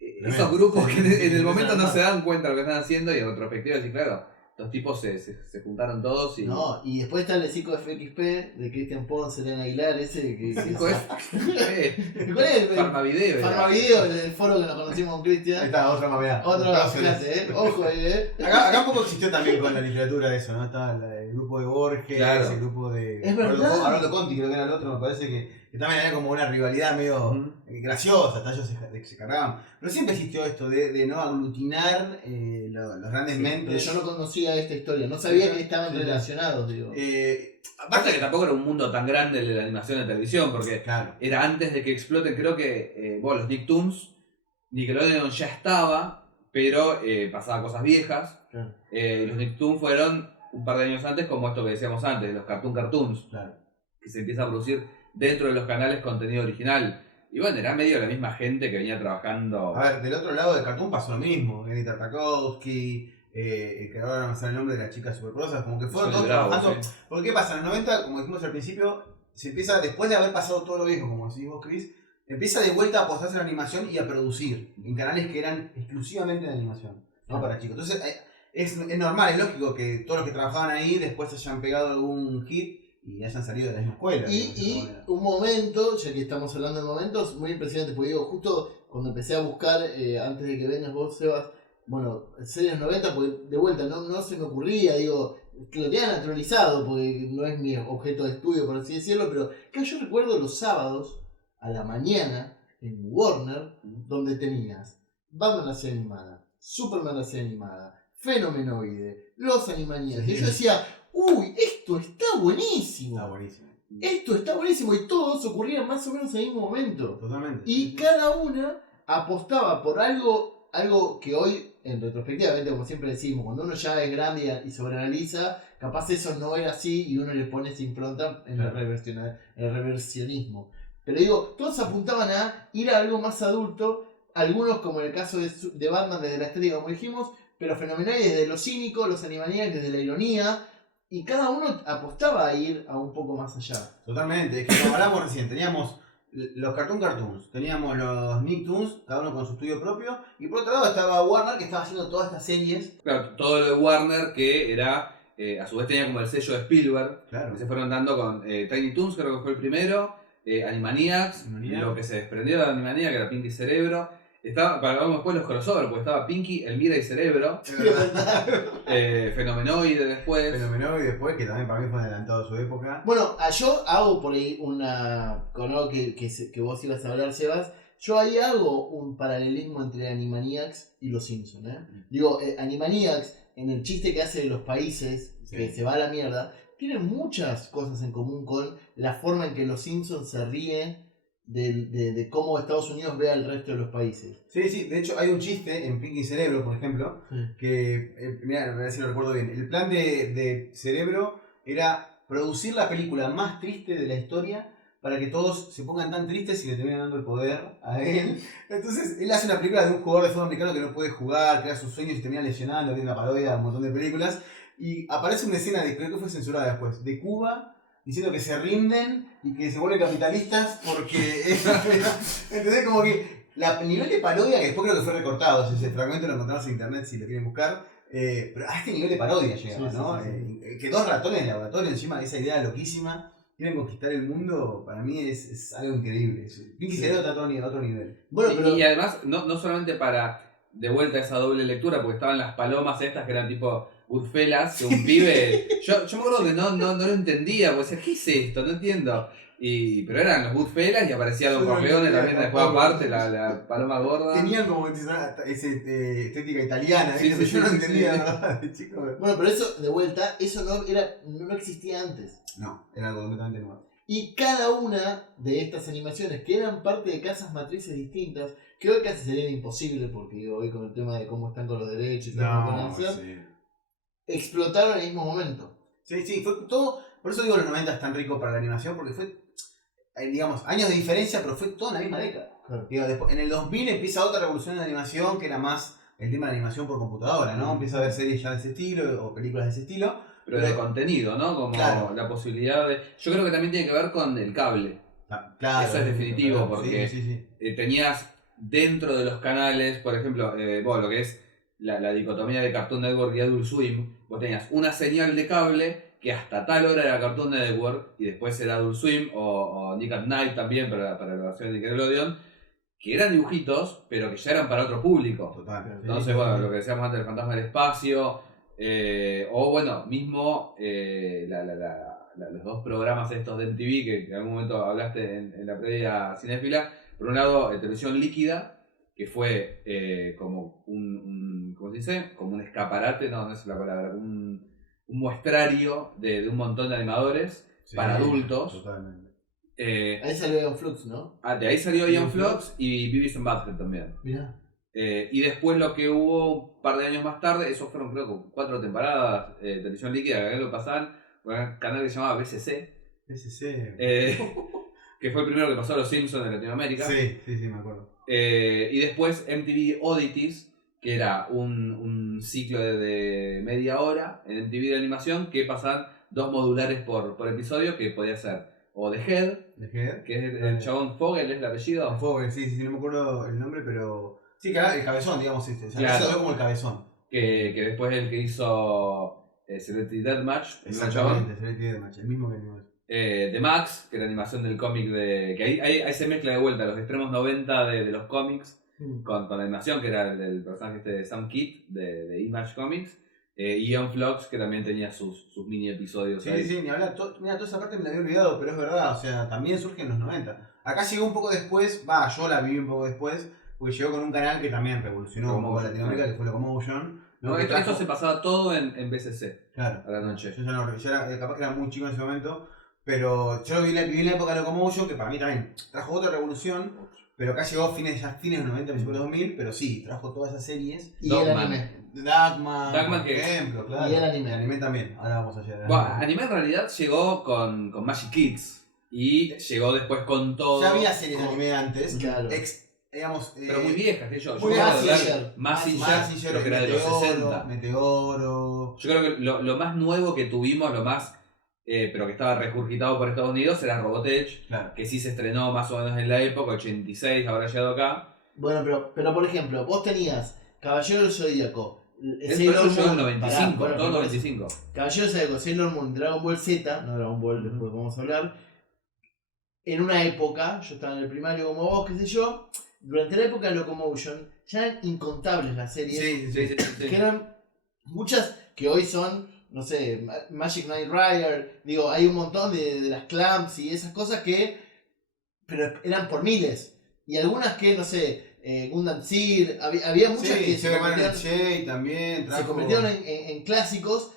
Esos grupos que en el momento no se dan cuenta de lo que están haciendo y en retrospectiva sí, claro. Los tipos se juntaron todos y... No, y después está el Psico FXP de Cristian Pons, Elena Aguilar, ese que... ¿Cuál es? Farmavideo. Farmavideo, el foro que nos conocimos con Ahí Cristian. está, otra mameada. Otro, fíjate, ojo ahí, Acá un poco existió también con la literatura eso, ¿no? Estaba el grupo de Borges, Claro. el grupo de Es verdad. Arnoldo Conti, creo que era el otro, me parece que también había como una rivalidad medio graciosa, hasta ellos se cargaban. Pero siempre existió esto de no aglutinar los grandes Pero mentes. yo no conocía esta historia, no sabía que estaban Sí. relacionados, digo. Aparte que tampoco era un mundo tan grande el de la animación de televisión, porque Claro. era antes de que exploten, creo que los Nicktoons, Nickelodeon ya estaba, pero pasaba cosas viejas. Claro. Los Nicktoons fueron un par de años antes, como esto que decíamos antes, los Cartoons, Claro. que se empieza a producir dentro de los canales contenido original. Y bueno, era medio la misma gente que venía trabajando. A ver, del otro lado del cartoon pasó lo mismo. Gary Tartakovsky, que ahora no me sale el nombre de las chicas superprosas, como que fueron todos trabajando. Sí. Porque ¿qué pasa? En los 90, como dijimos al principio, se empieza, después de haber pasado todo lo viejo, como decís vos, Chris, empieza de vuelta a apostarse en la animación y a producir en canales que eran exclusivamente de animación, no para chicos. Entonces es normal, es lógico que todos los que trabajaban ahí después hayan pegado algún hit y hayan salido de la misma escuela. Y un momento, ya que estamos hablando de momentos, muy impresionante, porque digo, justo cuando empecé a buscar, antes de que vengas vos, Sebas, bueno, series 90, porque de vuelta no se me ocurría, digo, que lo tenía naturalizado, porque no es mi objeto de estudio, por así decirlo, pero que yo recuerdo los sábados a la mañana en Warner, donde tenías Batman la serie animada, Superman la serie animada, Fenomenoide, Los Animaniacs, y yo decía, uy, esto está buenísimo. Está buenísimo. Esto está buenísimo, y todos ocurrían más o menos al mismo momento. Totalmente. Y cada una apostaba por algo que hoy, en retrospectivamente, como siempre decimos, cuando uno ya es grande y sobreanaliza, capaz eso no era así y uno le pone esa impronta en el reversionismo. Pero digo, todos apuntaban a ir a algo más adulto, algunos como en el caso de Batman desde la estética como dijimos, pero Fenomenoide desde lo cínico, los Animaniacs desde la ironía, y cada uno apostaba a ir a un poco más allá. Totalmente, es que como hablamos recién, teníamos los Cartoons, teníamos los Nicktoons, cada uno con su estudio propio, y por otro lado estaba Warner, que estaba haciendo todas estas series. Claro, todo lo de Warner que era, a su vez tenía como el sello de Spielberg, Claro. que se fueron dando con Tiny Toons, creo que fue el primero, Animaniacs, lo que se desprendió de Animaniacs, que era Pinky Cerebro. Estaba, para hablar después los crossover, porque estaba Pinky, Elmira y Cerebro, Fenomenoide después. Fenomenoide después, que también para mí fue un adelantado a su época. Bueno, yo hago por ahí con algo que vos ibas a hablar, Sebas. Yo ahí hago un paralelismo entre Animaniacs y Los Simpsons. Digo, Animaniacs, en el chiste que hace de los países, que se va a la mierda, tiene muchas cosas en común con la forma en que Los Simpsons se ríen de cómo Estados Unidos ve al resto de los países. Sí, de hecho hay un chiste en Pinky Cerebro, por ejemplo, que, mira, a ver si lo recuerdo bien, el plan de Cerebro era producir la película más triste de la historia para que todos se pongan tan tristes y le terminan dando el poder a él. Entonces él hace una película de un jugador de fútbol americano que no puede jugar, crea sus sueños y termina lesionando, tiene una parodia de un montón de películas, y aparece una escena, creo que fue censurada después, de Cuba, diciendo que se rinden y que se vuelven capitalistas porque ¿entendés? Como que el nivel de parodia, que después creo que fue recortado, ese fragmento lo encontramos en internet si lo quieren buscar, pero a este nivel de parodia llegaba, Sí, ¿no? sí. Que dos ratones en el laboratorio, encima de esa idea loquísima, quieren conquistar el mundo, para mí es algo increíble. Pinky Cerebro está a otro nivel. Bueno, pero... Y además, no solamente para de vuelta esa doble lectura, porque estaban las palomas estas que eran tipo Goodfellas, que un pibe. Yo me acuerdo que no lo entendía, porque decía, ¿qué es esto? No entiendo. Pero eran los Goodfellas y aparecía Don Corleone también después aparte, la paloma gorda. Tenían como esa estética italiana, Sí, pero yo no entendía, sí. la verdad, de chico. Bueno, pero eso, de vuelta, eso no existía antes. No, era algo completamente nuevo. Y cada una de estas animaciones, que eran parte de casas matrices distintas, que hoy casi sería imposible, porque hoy con el tema de cómo están con los derechos y todo lo que van a hacer, explotaron en el mismo momento. Sí, fue todo. Por eso digo los 90 es tan rico para la animación, porque fue, digamos, años de diferencia, pero fue toda en la misma década. Claro. Digo, después, en el 2000 empieza otra revolución en la animación, que era más el tema de la animación por computadora, ¿no? Empieza a haber series ya de ese estilo, o películas de ese estilo. Pero de contenido, ¿no? Como claro, la posibilidad de. Yo creo que también tiene que ver con el cable. Claro, Eso es definitivo, claro, porque sí. Tenías dentro de los canales, por ejemplo, lo que es la dicotomía de Cartoon Network y Adult Swim, vos tenías una señal de cable que hasta tal hora era Cartoon Network y después era Adult Swim o Nick at Night también para la versión de Nickelodeon, que eran dibujitos, pero que ya eran para otro público. Total. Entonces, bueno, lo que decíamos antes, el fantasma del espacio, o bueno, mismo los dos programas estos de MTV que en algún momento hablaste en la previa cinéfila. Por un lado, Televisión Líquida, que fue como ¿cómo se dice? Como un escaparate, no es la palabra, un muestrario de un montón de animadores para adultos. Totalmente. Ahí salió Ian Flux, ¿no? De ahí salió Ian Flux y Beavis and Butthead también. Mirá. Y después lo que hubo un par de años más tarde, esos fueron creo que 4 temporadas de Televisión Líquida, que lo pasaban por un canal que se llamaba BCC. Que fue el primero que pasó a los Simpsons en Latinoamérica. Sí, me acuerdo. Y después MTV Oddities, que era un ciclo de media hora en MTV de animación que pasaban 2 modulares por episodio, que podía ser o The Head, que es el chabón Fogel, es el apellido. Fogel, sí, no me acuerdo el nombre, pero... Sí, que era el cabezón, digamos, Claro. Se ve como el cabezón. Que después el que hizo Celebrity Deathmatch, Exactamente, Celebrity Deathmatch, el mismo que animó. The Max, que era animación del cómic que ahí se mezcla de vuelta los extremos 90 de los cómics con la animación, que era el personaje de Sam Kidd de Image Comics, y Ian Flux, que también tenía sus mini episodios ahí. Sí, ni hablar. Mira, toda esa parte me la había olvidado, pero es verdad, o sea, también surge en los 90. Acá llegó un poco después, yo la viví un poco después, porque llegó con un canal que también revolucionó un poco Latinoamérica, que fue Locomotion. No, esto se pasaba todo en BCC, claro, a la noche. Yo ya no, capaz que era muy chico en ese momento, pero yo viví en la época de Locomotion, que para mí también trajo otra revolución, pero acá llegó fines de los 90, principios de los 2000, pero sí, trajo todas esas series. Y el anime. Dogman, por que ejemplo, claro. Y el anime. El anime también, ahora vamos a llegar. Bueno, anime en realidad llegó con Magic Kids y llegó después con todo. Ya había series de anime antes, claro. digamos, Pero muy viejas, que yo. muy Mazinger, creo que era de los 60. Meteoro. Yo creo que lo más nuevo que tuvimos, lo más, pero que estaba regurgitado por Estados Unidos, era Robotech, Claro. que sí se estrenó más o menos en la época, 86, habrá llegado acá. Bueno, pero por ejemplo, vos tenías Caballero del Zodíaco. Eso llegó en el 95, todo el 95. Caballero del Zodíaco, Sailor Moon, Dragon Ball Z, no Dragon Ball, después vamos a hablar. En una época, yo estaba en el primario como vos, qué sé yo, durante la época de Locomotion, ya eran incontables las series. Sí. Que eran muchas que hoy son, no sé, Magic Knight Rider, digo, hay un montón de las Clamps y esas cosas que, pero eran por miles. Y algunas que, no sé, Gundam Seed, había muchas que se convirtieron en clásicos.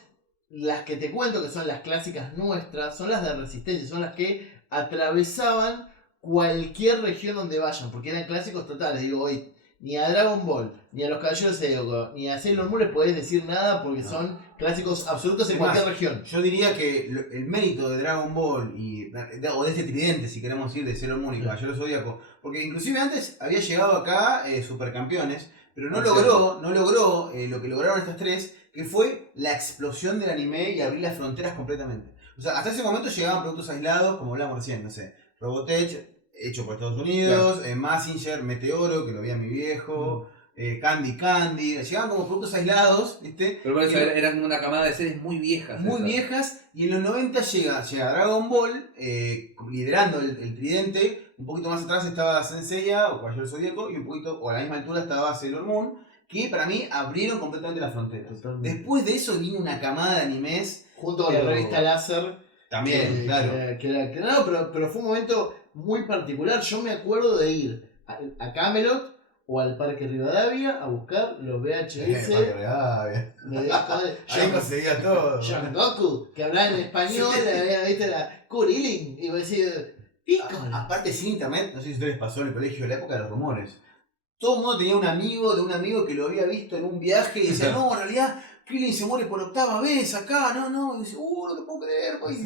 Las que te cuento que son las clásicas nuestras, son las de Resistencia, son las que atravesaban cualquier región donde vayan, porque eran clásicos totales. Digo, hoy ni a Dragon Ball, ni a los Caballeros de Zodíaco, ni a Sailor Moon les podés decir nada porque son clásicos absolutos en cualquier región. Yo diría que el mérito de Dragon Ball o de este tridente, si queremos decir, de Sailor Moon y Caballeros Zodíaco, porque inclusive antes había llegado acá Supercampeones, pero no logró lo que lograron estas tres, que fue la explosión del anime y abrir las fronteras completamente. O sea, hasta ese momento llegaban productos aislados, como hablábamos recién, no sé, Robotech, hecho por Estados Unidos, Mazinger, Meteoro, que lo veía mi viejo, Candy, llegaban como productos aislados, ¿viste? Pero por eso era como una camada de series muy viejas. Muy viejas, y en los 90 llega Dragon Ball, liderando el tridente. Un poquito más atrás estaba Senseiya o Caballero Zodíaco, y un poquito, o a la misma altura estaba Sailor Moon, que para mí abrieron completamente las fronteras. Después de eso vino una camada de animes. Junto con la revista Láser. También, claro. Pero fue un momento muy particular. Yo me acuerdo de ir a Camelot o al Parque Rivadavia a buscar los VHS. Ahí conseguía todo. John Goku, que hablaba en español, viste la Kuririn, y vos decís, aparte sin internet, no sé si a ustedes les pasó en el colegio, la época de los rumores. Todo el mundo tenía un amigo de un amigo que lo había visto en un viaje y decía, no, en realidad Krillin se muere por 8ª vez acá, no, y dice, no te puedo creer, pues.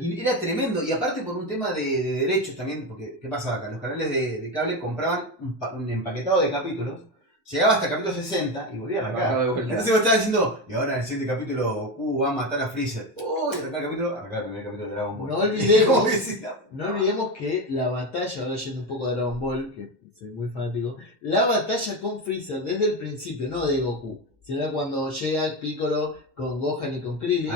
Y era tremendo, y aparte por un tema de derechos también, porque ¿qué pasaba acá? Los canales de cable compraban un empaquetado de capítulos, llegaba hasta el capítulo 60 y volvían acá. Entonces vos estabas diciendo, y ahora en el siguiente capítulo Goku va a matar a Freezer. Y arrancar el primer capítulo de Dragon Ball. No olvidemos que la batalla, ahora yendo un poco de Dragon Ball, que soy muy fanático, la batalla con Freezer desde el principio, no de Goku, sino cuando llega Piccolo con Gohan y con Krillin.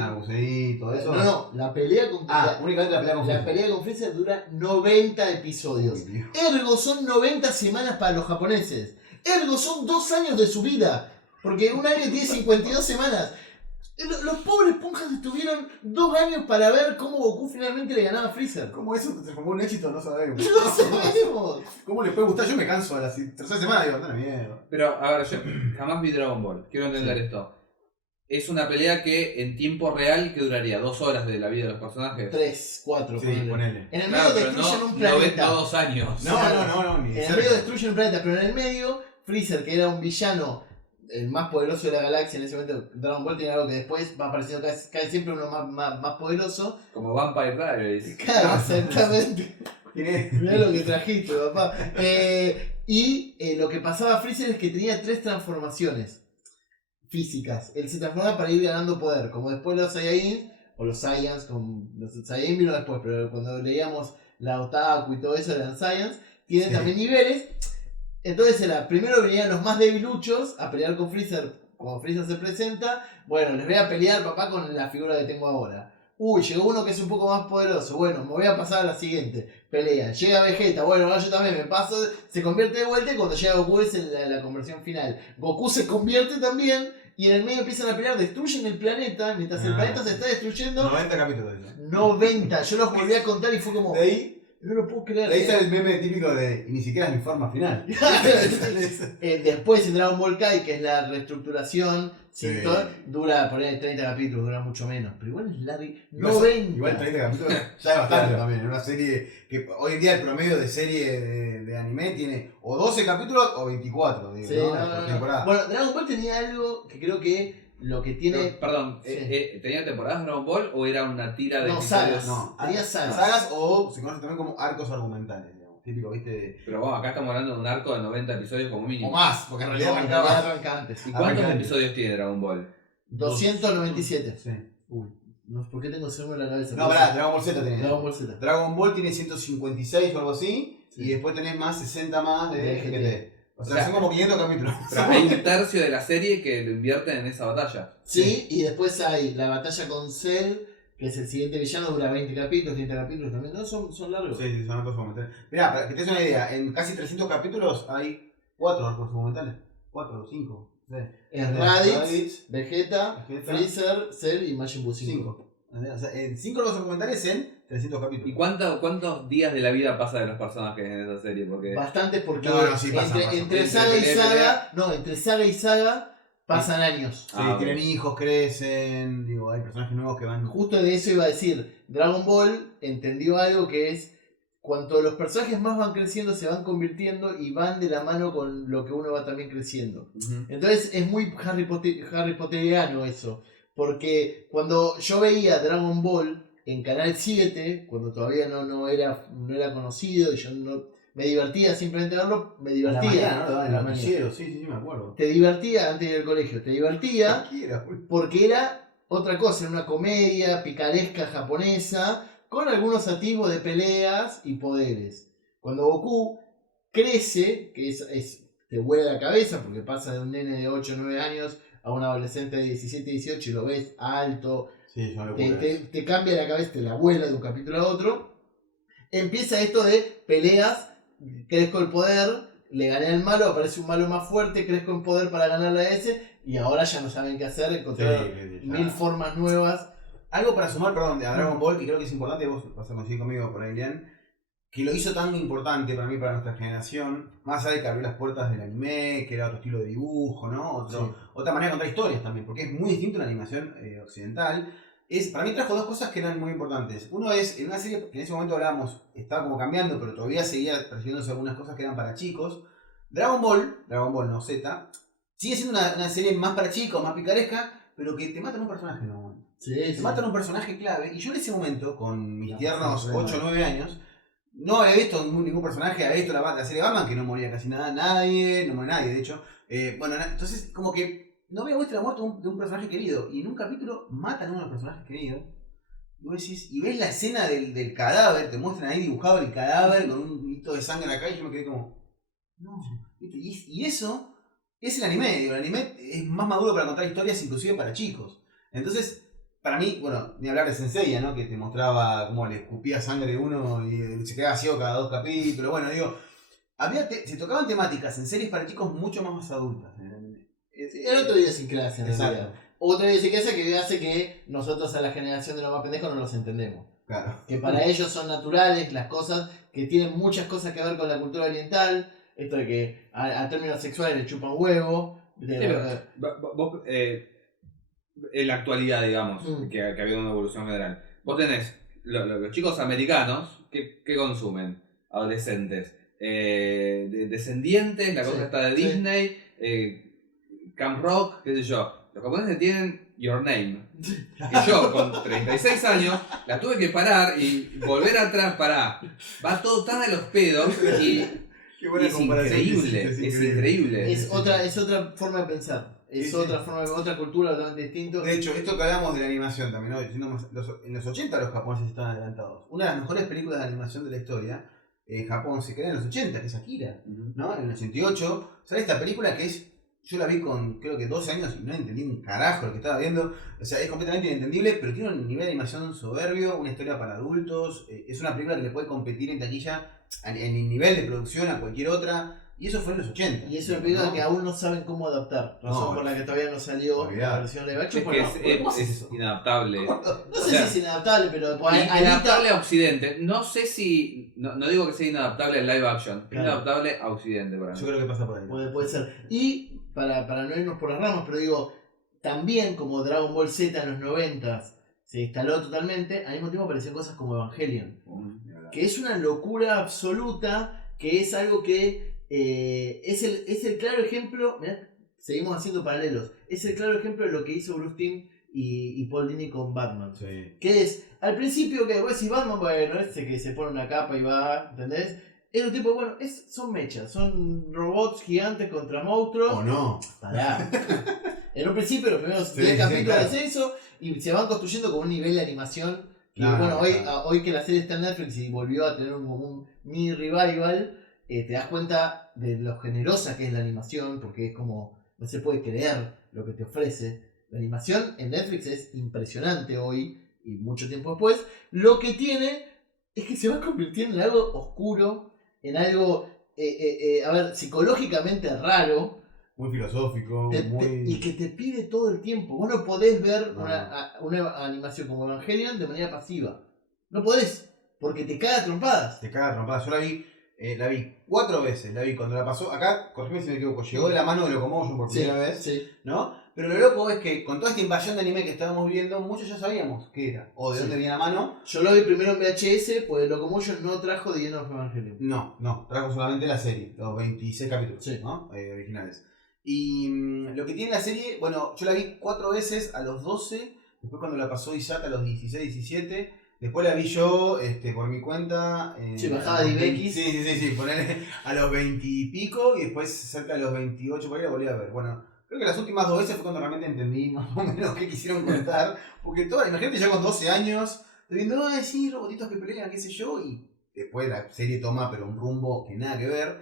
Todo eso. No, la pelea con únicamente la pelea con Freezer. La pelea con Freezer dura 90 episodios. Ergo son 90 semanas para los japoneses. Ergo son 2 años de su vida. Porque un año tiene 52 semanas. Los pobres ponjas estuvieron 2 años para ver cómo Goku finalmente le ganaba a Freezer. ¿Cómo eso se formó un éxito? No sabemos. No sabemos. ¿Cómo les puede gustar? Yo me canso a la 3ª semana y digo, anda mierda. Pero, a ver, yo jamás vi Dragon Ball. Quiero entender esto. Es una pelea que en tiempo real, que duraría 2 horas de la vida de los personajes. 3, 4, sí, ponele. En el medio destruyen un planeta. No 2 años. No, ni en el medio destruyen un planeta, pero en el medio, Freezer, que era un villano, el más poderoso de la galaxia en ese momento. Dragon Ball tiene algo que después va apareciendo casi siempre uno más poderoso. Como Vampire Diaries. Claro, exactamente. Mirá lo que trajiste, papá. Y lo que pasaba a Freezer es que tenía 3 transformaciones físicas. Él se transformaba para ir ganando poder, como después los Saiyajin, o los Saiyans, los Saiyajin vino después, pero cuando leíamos la Otaku y todo eso eran Saiyans, tienen también niveles. Entonces primero venían los más debiluchos a pelear con Freezer. Cuando Freezer se presenta, bueno, les voy a pelear, papá, con la figura que tengo ahora. Uy, llegó uno que es un poco más poderoso. Bueno, me voy a pasar a la siguiente pelea. Llega Vegeta, bueno, ahora yo también me paso. Se convierte de vuelta y cuando llega Goku es la conversión final. Goku se convierte también y en el medio empiezan a pelear, destruyen el planeta. Mientras el planeta se está destruyendo. 90 capítulos. 90. Yo los volví a contar y fue como. De ahí, No lo puedo creer. ahí sale el meme típico de y ni siquiera es mi forma final. Después en Dragon Ball Kai, que es la reestructuración, Sí. dura por ahí 30 capítulos, dura mucho menos. Pero igual es Larry No, 90. Igual 30 capítulos ya es bastante también. En una serie que hoy en día el promedio de serie de anime tiene o 12 capítulos o 24, digo, Sí, ¿no? no, Por no. temporada. Bueno, Dragon Ball tenía algo que creo que lo que tiene. Pero, perdón, Sí. ¿tenía temporadas Dragon Ball o era una tira de No, episodios? sagas. No, Tenía sagas. sagas o se conoce también como arcos argumentales, digamos. Típico, ¿viste? Pero vamos, acá estamos hablando de un arco de 90 episodios como mínimo. O más, porque en realidad No, arrancaba. arranca antes. ¿Y cuántos Arranca- episodios tiene Dragon Ball? 297. Sí. Uy, no sé por qué tengo ese número en la cabeza. No, pará, Dragon Ball Z tenés. Dragon Ball Z. Dragon Ball tiene 156 o algo así. Sí. Y después tenés más 60 más de De GT. O sea, O sea, son como 500 capítulos. Pero hay un tercio de la serie que lo invierten en esa batalla. Sí, y después hay la batalla con Cell, que es el siguiente villano, dura 20 capítulos, 30 capítulos también. No, son largos. Sí, sí, son arcos argumentales. Mirá, para que te des una idea, en casi 300 capítulos hay 4 arcos argumentales. 4 o 5. Es Raditz, Raditz, Vegeta, Vegeta, Freezer, Cell y Majin Buu 5. 5. O sea, en 5 arcos argumentales en 300 capítulos. ¿Y cuántos días de la vida pasa de los personajes en esa serie? Porque Bastante porque No, no, sí, pasan, pasan. entre saga y Entre saga, no, entre saga y saga pasan años. Sí, Ah, tienen ok. hijos, crecen, digo, hay personajes nuevos que van. Justo de eso iba a decir, Dragon Ball entendió algo que es cuanto los personajes más van creciendo se van convirtiendo y van de la mano con lo que uno va también creciendo. Ujú. Entonces es muy Harry Potteriano eso, porque cuando yo veía Dragon Ball en Canal 7, cuando todavía no era conocido y yo no me divertía simplemente verlo, me A la divertía. mañana, ¿no? A En la el mañana. noticiero, sí, sí, me acuerdo. Te divertía antes de ir al colegio, te divertía Cualquiera, boludo. porque era otra cosa, era una comedia picaresca japonesa con algunos atisbos de peleas y poderes. Cuando Goku crece, que te vuela la cabeza porque pasa de un nene de 8 o 9 años a un adolescente de 17 18 y lo ves alto, Sí, yo me te, acuerdo. te cambia la cabeza, te la vuela de un capítulo a otro. Empieza esto de peleas, crezco el poder, le gané al malo, aparece un malo más fuerte, crezco en poder para ganarle a ese y ahora ya no saben qué hacer, encontrar mil formas nuevas. Algo para sumar, perdón, a Dragon Ball, que creo que es importante, vos vas a coincidir conmigo por ahí, Lian, que lo hizo tan importante para mí, para nuestra generación, más allá de que abrió las puertas del anime, que era otro estilo de dibujo, ¿no? Otra manera de contar historias también, porque es muy distinto a la animación occidental. Para mí trajo dos cosas que eran muy importantes. Uno es, en una serie que en ese momento hablábamos, estaba como cambiando, pero todavía seguía percibiéndose algunas cosas que eran para chicos. Dragon Ball no Z, sigue siendo una serie más para chicos, más picaresca, pero que te matan un personaje, ¿no? Te matan un personaje clave, y yo en ese momento, con mis tiernos 8 o 9 años, no había visto ningún personaje, había visto la serie de Batman, que no moría casi nadie, no muere nadie, de hecho. Entonces, como que no había visto la muerte de un personaje querido, y en un capítulo matan a uno de los personajes queridos, y vos decís, y ves la escena del cadáver, te muestran ahí dibujado el cadáver con un hito de sangre acá, y yo me quedé como, no, ¿viste? Y eso es el anime, digo, el anime es más maduro para contar historias, inclusive para chicos. Entonces, para mí, bueno, ni hablar de Senseiya, ¿no? Que te mostraba cómo le escupía sangre uno y se quedaba ciego cada 2 capítulos. Bueno, digo, se tocaban temáticas en series para chicos mucho más adultas en el anime. Era otra idiosincrasia en Exacto. realidad. Otra idiosincrasia que hace que nosotros a la generación de los más pendejos no los entendemos. Claro. Que para ellos son naturales las cosas, que tienen muchas cosas que ver con la cultura oriental. Esto de que a términos sexuales le chupan huevo. Vos, en la actualidad, digamos, Mm. que ha habido una evolución general, vos tenés los chicos americanos que consumen, adolescentes, descendientes, la cosa Sí, está de sí. Disney, Camp Rock, qué sé yo. Los japoneses tienen Your Name. Y yo, con 36 años, la tuve que parar y volver atrás para. Va todo tan a los pedos y Qué buena es comparación. increíble, es increíble. Es otra forma de pensar. Es Sí, sí. otra cultura totalmente distinta. De hecho, esto que hablamos de la animación también, ¿no? En los 80 los japoneses estaban adelantados. Una de las mejores películas de animación de la historia, Japón se crea en los 80, que es Akira, Ujú. ¿no? En el 88 sale esta película que es, yo la vi con creo que 12 años y no entendí un carajo lo que estaba viendo. O sea, es completamente inentendible, pero tiene un nivel de animación soberbio, una historia para adultos. Es una película que le puede competir en taquilla en el nivel de producción a cualquier otra. Y eso fue en los 80. Y es una película ¿no? que aún no saben cómo adaptar. Razón No, por la que todavía no salió olvidado. la versión live action. Es Bueno, que ¿cómo haces es eso? inadaptable. no o sé sea, si es inadaptable, pero Inadaptable a Occidente. No sé si. No digo que sea inadaptable al live action. Es Claro. inadaptable a Occidente para mí. Yo creo que pasa por ahí. puede ser. Y para no irnos por las ramas, pero digo, también como Dragon Ball Z en los 90 se instaló totalmente, al mismo tiempo aparecieron cosas como Evangelion. Que es una locura absoluta, que es algo que es el claro ejemplo, mirá, seguimos haciendo paralelos, es el claro ejemplo de lo que hizo Bruce Timm y Paul Dini con Batman. Sí. Que es, al principio que vos decís Batman, bueno, ese que se pone una capa y va, ¿entendés? Es un tipo, bueno, son mechas, son robots gigantes contra monstruos. O no. Pará. En un principio, los primeros Sí, 10 capítulos claro. es eso, y se van construyendo con un nivel de animación. Que Claro, bueno, claro. hoy que la serie está en Netflix y volvió a tener como un mini revival, te das cuenta de lo generosa que es la animación, porque es como, no se puede creer lo que te ofrece. La animación en Netflix es impresionante hoy, y mucho tiempo después. Lo que tiene es que se va convirtiendo en algo oscuro, en algo, a ver, psicológicamente raro, Muy filosófico, y que te pide todo el tiempo. Vos no podés ver No. una animación como Evangelion de manera pasiva. No podés, porque te caga a trompadas. Te caga trompada. Yo la vi 4 veces. La vi cuando la pasó. Acá, corregime si me equivoco, llegó de la mano de Locomotion por primera vez. Sí. ¿No? Pero lo loco es que con toda esta invasión de anime que estábamos viendo, muchos ya sabíamos qué era. O de Sí. dónde venía la mano. Yo lo vi primero en VHS, pues Locomotion no trajo The End of Evangelion. No. Trajo solamente la serie. Los 26 capítulos. Sí. ¿No? Originales. Y lo que tiene la serie, bueno, yo la vi 4 veces a los 12. Después cuando la pasó Isaac a los 16, 17. Después la vi yo por mi cuenta. Sí, bajaba de IBX. Sí, poner a los 20 y pico y después cerca de los 28 por ahí la volví a ver. Bueno, creo que las últimas 2 veces fue cuando realmente entendí más o menos qué quisieron contar. Porque imagínate ya con 12 años, viendo, ay, sí, robotitos que pelean, qué sé yo, y después la serie toma pero un rumbo que nada que ver.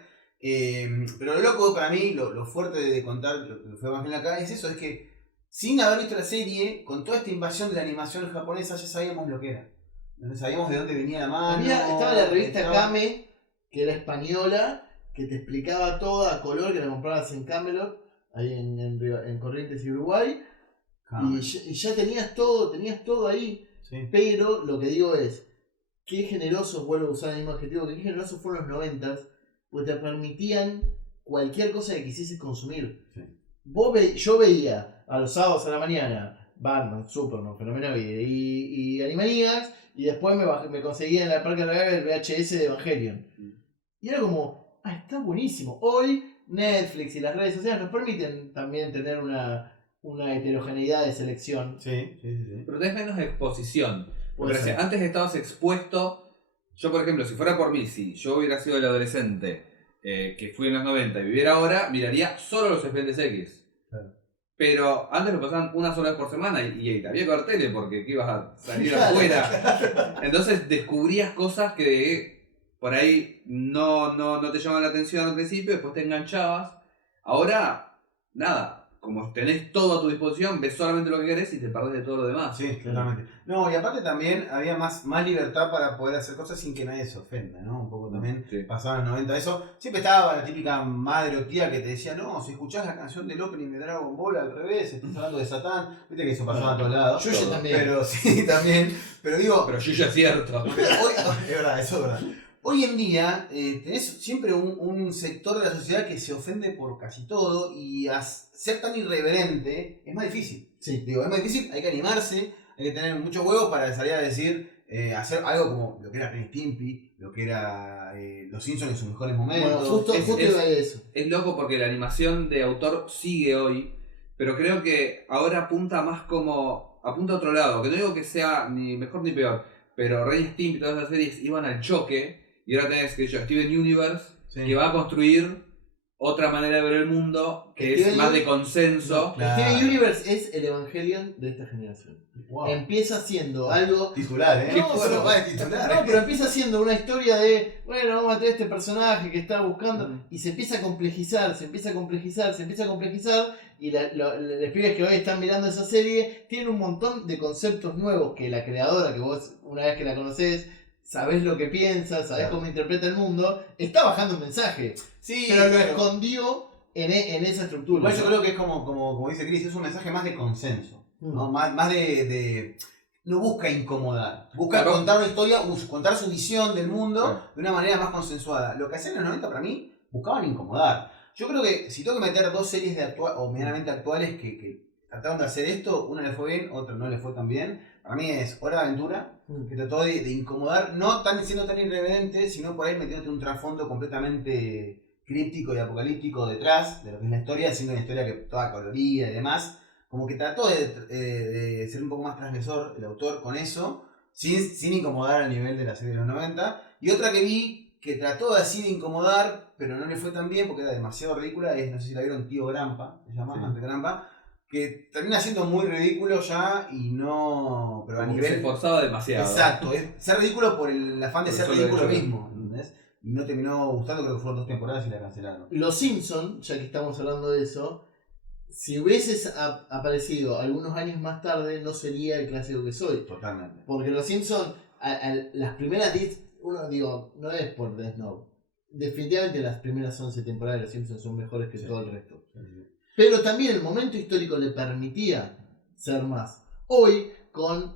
Pero lo loco para mí, lo fuerte de contar lo que fue Evangelion acá es eso, es que sin haber visto la serie, con toda esta invasión de la animación japonesa ya sabíamos lo que era. Sabíamos de dónde venía la mano. Estaba la revista estaba- Kame, que era española, que te explicaba todo a color, que la comprabas en Camelot, ahí en Corrientes y Uruguay. Kame. Y ya tenías todo ahí. Sí. Pero lo que digo es, qué generosos, vuelvo a usar el mismo adjetivo, que qué generosos fueron los 90, pues te permitían cualquier cosa que quisieses consumir. Sí. Yo veía a los sábados a la mañana Batman, Superman, Fenómeno y Animaniacs, y después me conseguía en la Parque de Regaga el VHS de Evangelion. Y era como, está buenísimo. Hoy Netflix y las redes sociales nos permiten también tener una heterogeneidad de selección. Sí. Pero tenés menos exposición. Puede Me parece, ser. antes estabas expuesto. Yo, por ejemplo, si fuera por mí, si yo hubiera sido el adolescente que fui en los 90 y viviera ahora, miraría solo los Expedientes X. Claro. Pero antes lo pasaban una sola vez por semana y había que ver tele porque ¿qué ibas a salir Claro. afuera? Entonces descubrías cosas que por ahí no te llamaban la atención al principio, después te enganchabas. Ahora, nada. Como tenés todo a tu disposición, ves solamente lo que querés y te perdés de todo lo demás. Sí, totalmente. No, y aparte también había más libertad para poder hacer cosas sin que nadie se ofenda, ¿no? Un poco también Sí. pasaba en los 90 eso. Siempre estaba la típica madre o tía que te decía, no, si escuchás la canción del opening de Dragon Ball al revés, estás hablando de Satán. Viste que eso pasaba a todos lados. Yuya también. Pero sí, también. Pero digo, Pero yo ya es cierto. pero hoy, es verdad, eso es verdad. Hoy en día tenés siempre un sector de la sociedad que se ofende por casi todo y ser tan irreverente es más difícil. Sí. Digo, es más difícil, hay que animarse, hay que tener muchos huevos para salir a decir, hacer algo como lo que era Ren y Stimpy, lo que era Los Simpsons en sus mejores momentos. Bueno, justo iba a eso. Es loco porque la animación de autor sigue hoy, pero creo que ahora apunta más como. Apunta a otro lado, que no digo que sea ni mejor ni peor, pero Ren y Stimpy y todas las series iban al choque, y ahora tenés que Steven Universe, Sí. que va a construir otra manera de ver el mundo que es Steven más de Uni- consenso. Claro. Steven Universe es el Evangelion de esta generación. Wow. Empieza siendo algo... Titular, ¿eh? No, Eso pero- va de titular. No, pero empieza siendo una historia de, bueno, vamos a tener este personaje que está buscando, y se empieza a complejizar, y los pibes que hoy están mirando esa serie tienen un montón de conceptos nuevos que la creadora, que vos una vez que la conocés, sabés lo que piensa, sabés Claro. cómo interpreta el mundo, está bajando un mensaje, Sí, pero lo claro. escondió en esa estructura. Igual yo creo que es como dice Chris, es un mensaje más de consenso. ¿no? Mm. Más de. No busca incomodar. Busca Claro. contar una historia, contar su visión del mundo Claro. de una manera más consensuada. Lo que hacían en los 90 para mí, buscaban incomodar. Yo creo que si tengo que meter dos series o medianamente actuales que trataron de hacer esto, una le fue bien, otra no le fue tan bien. Para mí es Hora de Aventura, Mm. que trató de incomodar, no tan siendo tan irreverente, sino por ahí metiéndote un trasfondo completamente críptico y apocalíptico detrás de lo que es la historia, siendo una historia que toda colorida y demás. Como que trató de ser un poco más transgresor el autor con eso, sin incomodar al nivel de la serie de los 90. Y otra que vi que trató así de incomodar, pero no le fue tan bien porque era demasiado ridícula, es, no sé si la vieron, Tío Grampa, se llama, Sí. Ante Grampa, que termina siendo muy ridículo ya y no... Pero a Como que nivel... se esforzaba demasiado. Exacto, es ser ridículo por el afán de Por ser el solo ridículo hecho de- mismo, ¿entendés? Y no terminó gustando, creo que fueron 2 temporadas y la cancelaron. Los Simpson, ya que estamos hablando de eso, si hubieses aparecido algunos años más tarde, no sería el clásico que soy. Totalmente. Porque Los Simpson, las primeras 10, uno digo, no es por Death Note. Definitivamente las primeras 11 temporadas de Los Simpsons son mejores que Sí. todo el resto. Pero también el momento histórico le permitía ser más. Hoy,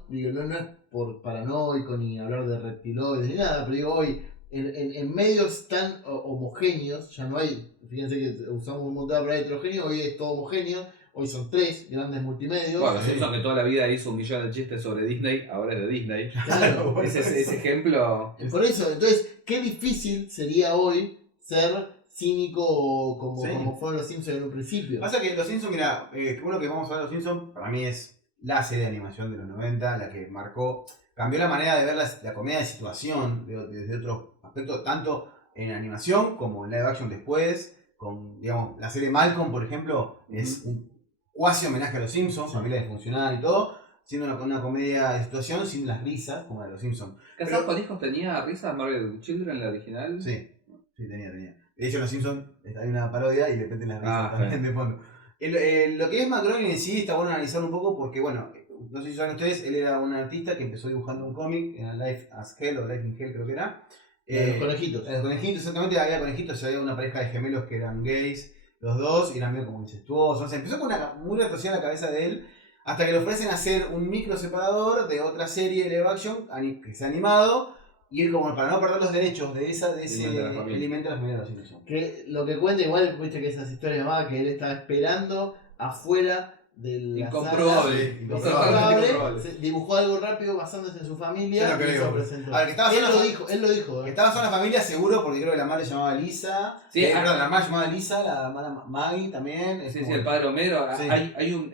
digo, no es por paranoico ni hablar de reptiloides ni nada, pero digo, hoy, en medios tan homogéneos, ya no hay, fíjense que usamos un montón de palabras heterogéneo, hoy es todo homogéneo, hoy son 3 grandes multimedios. Bueno, los Sí. Simpsons que toda la vida hizo 1.000.000 de chistes sobre Disney, ahora es de Disney. Claro. Ese ejemplo. Por eso, entonces, qué difícil sería hoy ser cínico como, Sí. como fueron los Simpsons en un principio. Pasa que Los Simpsons, mira, uno que vamos a ver Los Simpsons, para mí es la serie de animación de los 90, la que marcó, cambió la manera de ver la comedia de situación desde otro aspecto, tanto en animación como en live action después, con, digamos, la serie Malcolm, por ejemplo, es un cuasi homenaje a Los Simpsons, Sí. familia disfuncional y todo, siendo una comedia de situación sin las risas como la de Los Simpsons. ¿Casado con hijos tenía risas Marvel Children, la original? Sí, tenía. De hecho, en Los Simpsons hay una parodia y le meten las risas Ah, también de fondo. Lo que es Matt Groening en sí está bueno analizar un poco porque, bueno, no sé si saben ustedes, él era un artista que empezó dibujando un cómic, en Life as Hell o Life in Hell creo que era. Los conejitos. Los conejitos, exactamente, había conejitos, había una pareja de gemelos que eran gays, los dos, y eran medio como incestuosos. O sea, empezó con una muy retorcida la cabeza de él, hasta que le ofrecen hacer un micro separador de otra serie de live action que se ha animado, y él como para no perder los derechos de ese Alimenta a la familia. alimenta a la familia de Los Simpsons. Que lo que cuenta igual, viste que esas historias más que él estaba esperando afuera de la Incomprobable. sala. Incomprobable. Incomprobable. Dibujó algo rápido basándose en su familia. Yo no y creo. se presentó. A ver, que estaba Él sola- lo dijo. Que estaba sola la familia seguro porque creo que la madre se llamaba Lisa. Sí, perdón, la madre se llamaba Lisa, la hermana Maggie también. Es Sí, como- sí, el padre Homero. Sí.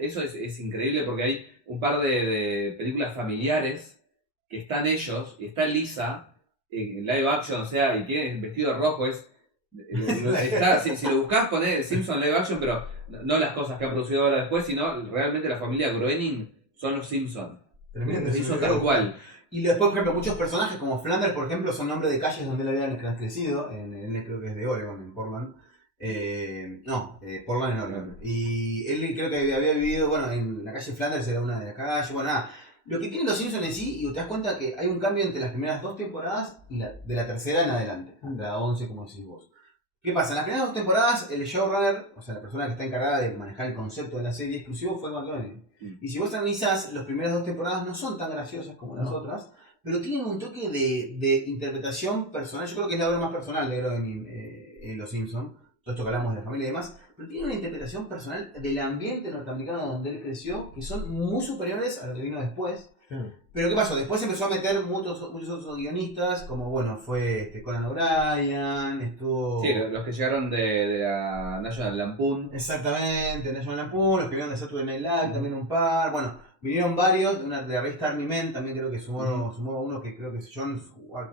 Eso es increíble porque hay un par de películas familiares que están ellos y está Lisa en live action, o sea, y tiene el vestido rojo. Si lo buscás, ponés Simpson live action, pero no las cosas que han producido ahora después, sino realmente la familia Groening son los Simpsons. Tremendo. Se hizo tal cual. Y después, por ejemplo, muchos personajes como Flanders, por ejemplo, son nombres de calles donde él había crecido. Él creo que es de Oregon, en Portland. Portland en Oregon. Y él creo que había vivido, bueno, en la calle Flanders era una de las calles. Bueno, nada. Lo que tienen Los Simpsons en sí, y te das cuenta que hay un cambio entre las primeras 2 temporadas y de la tercera en adelante, hasta la 11, como decís vos. ¿Qué pasa? En las primeras 2 temporadas, el showrunner, o sea, la persona que está encargada de manejar el concepto de la serie exclusivo fue Matt Groening. Y si vos analizás, las primeras 2 temporadas no son tan graciosas como las otras, pero tienen un toque de interpretación personal. Yo creo que es la obra más personal de Groening en Los Simpsons. Todo esto que hablamos de la familia y demás. Pero tiene una interpretación personal del ambiente norteamericano donde él creció que son muy superiores a lo que vino después. Pero ¿qué pasó? Después empezó a meter muchos otros guionistas, como bueno, fue Conan O'Brien, estuvo... Sí, los que llegaron de la National Lampoon. Exactamente, National Lampoon, los que vinieron de Saturday Night Live, también un par, bueno, vinieron varios, de la revista Army Men, también creo que sumó uno que creo que es John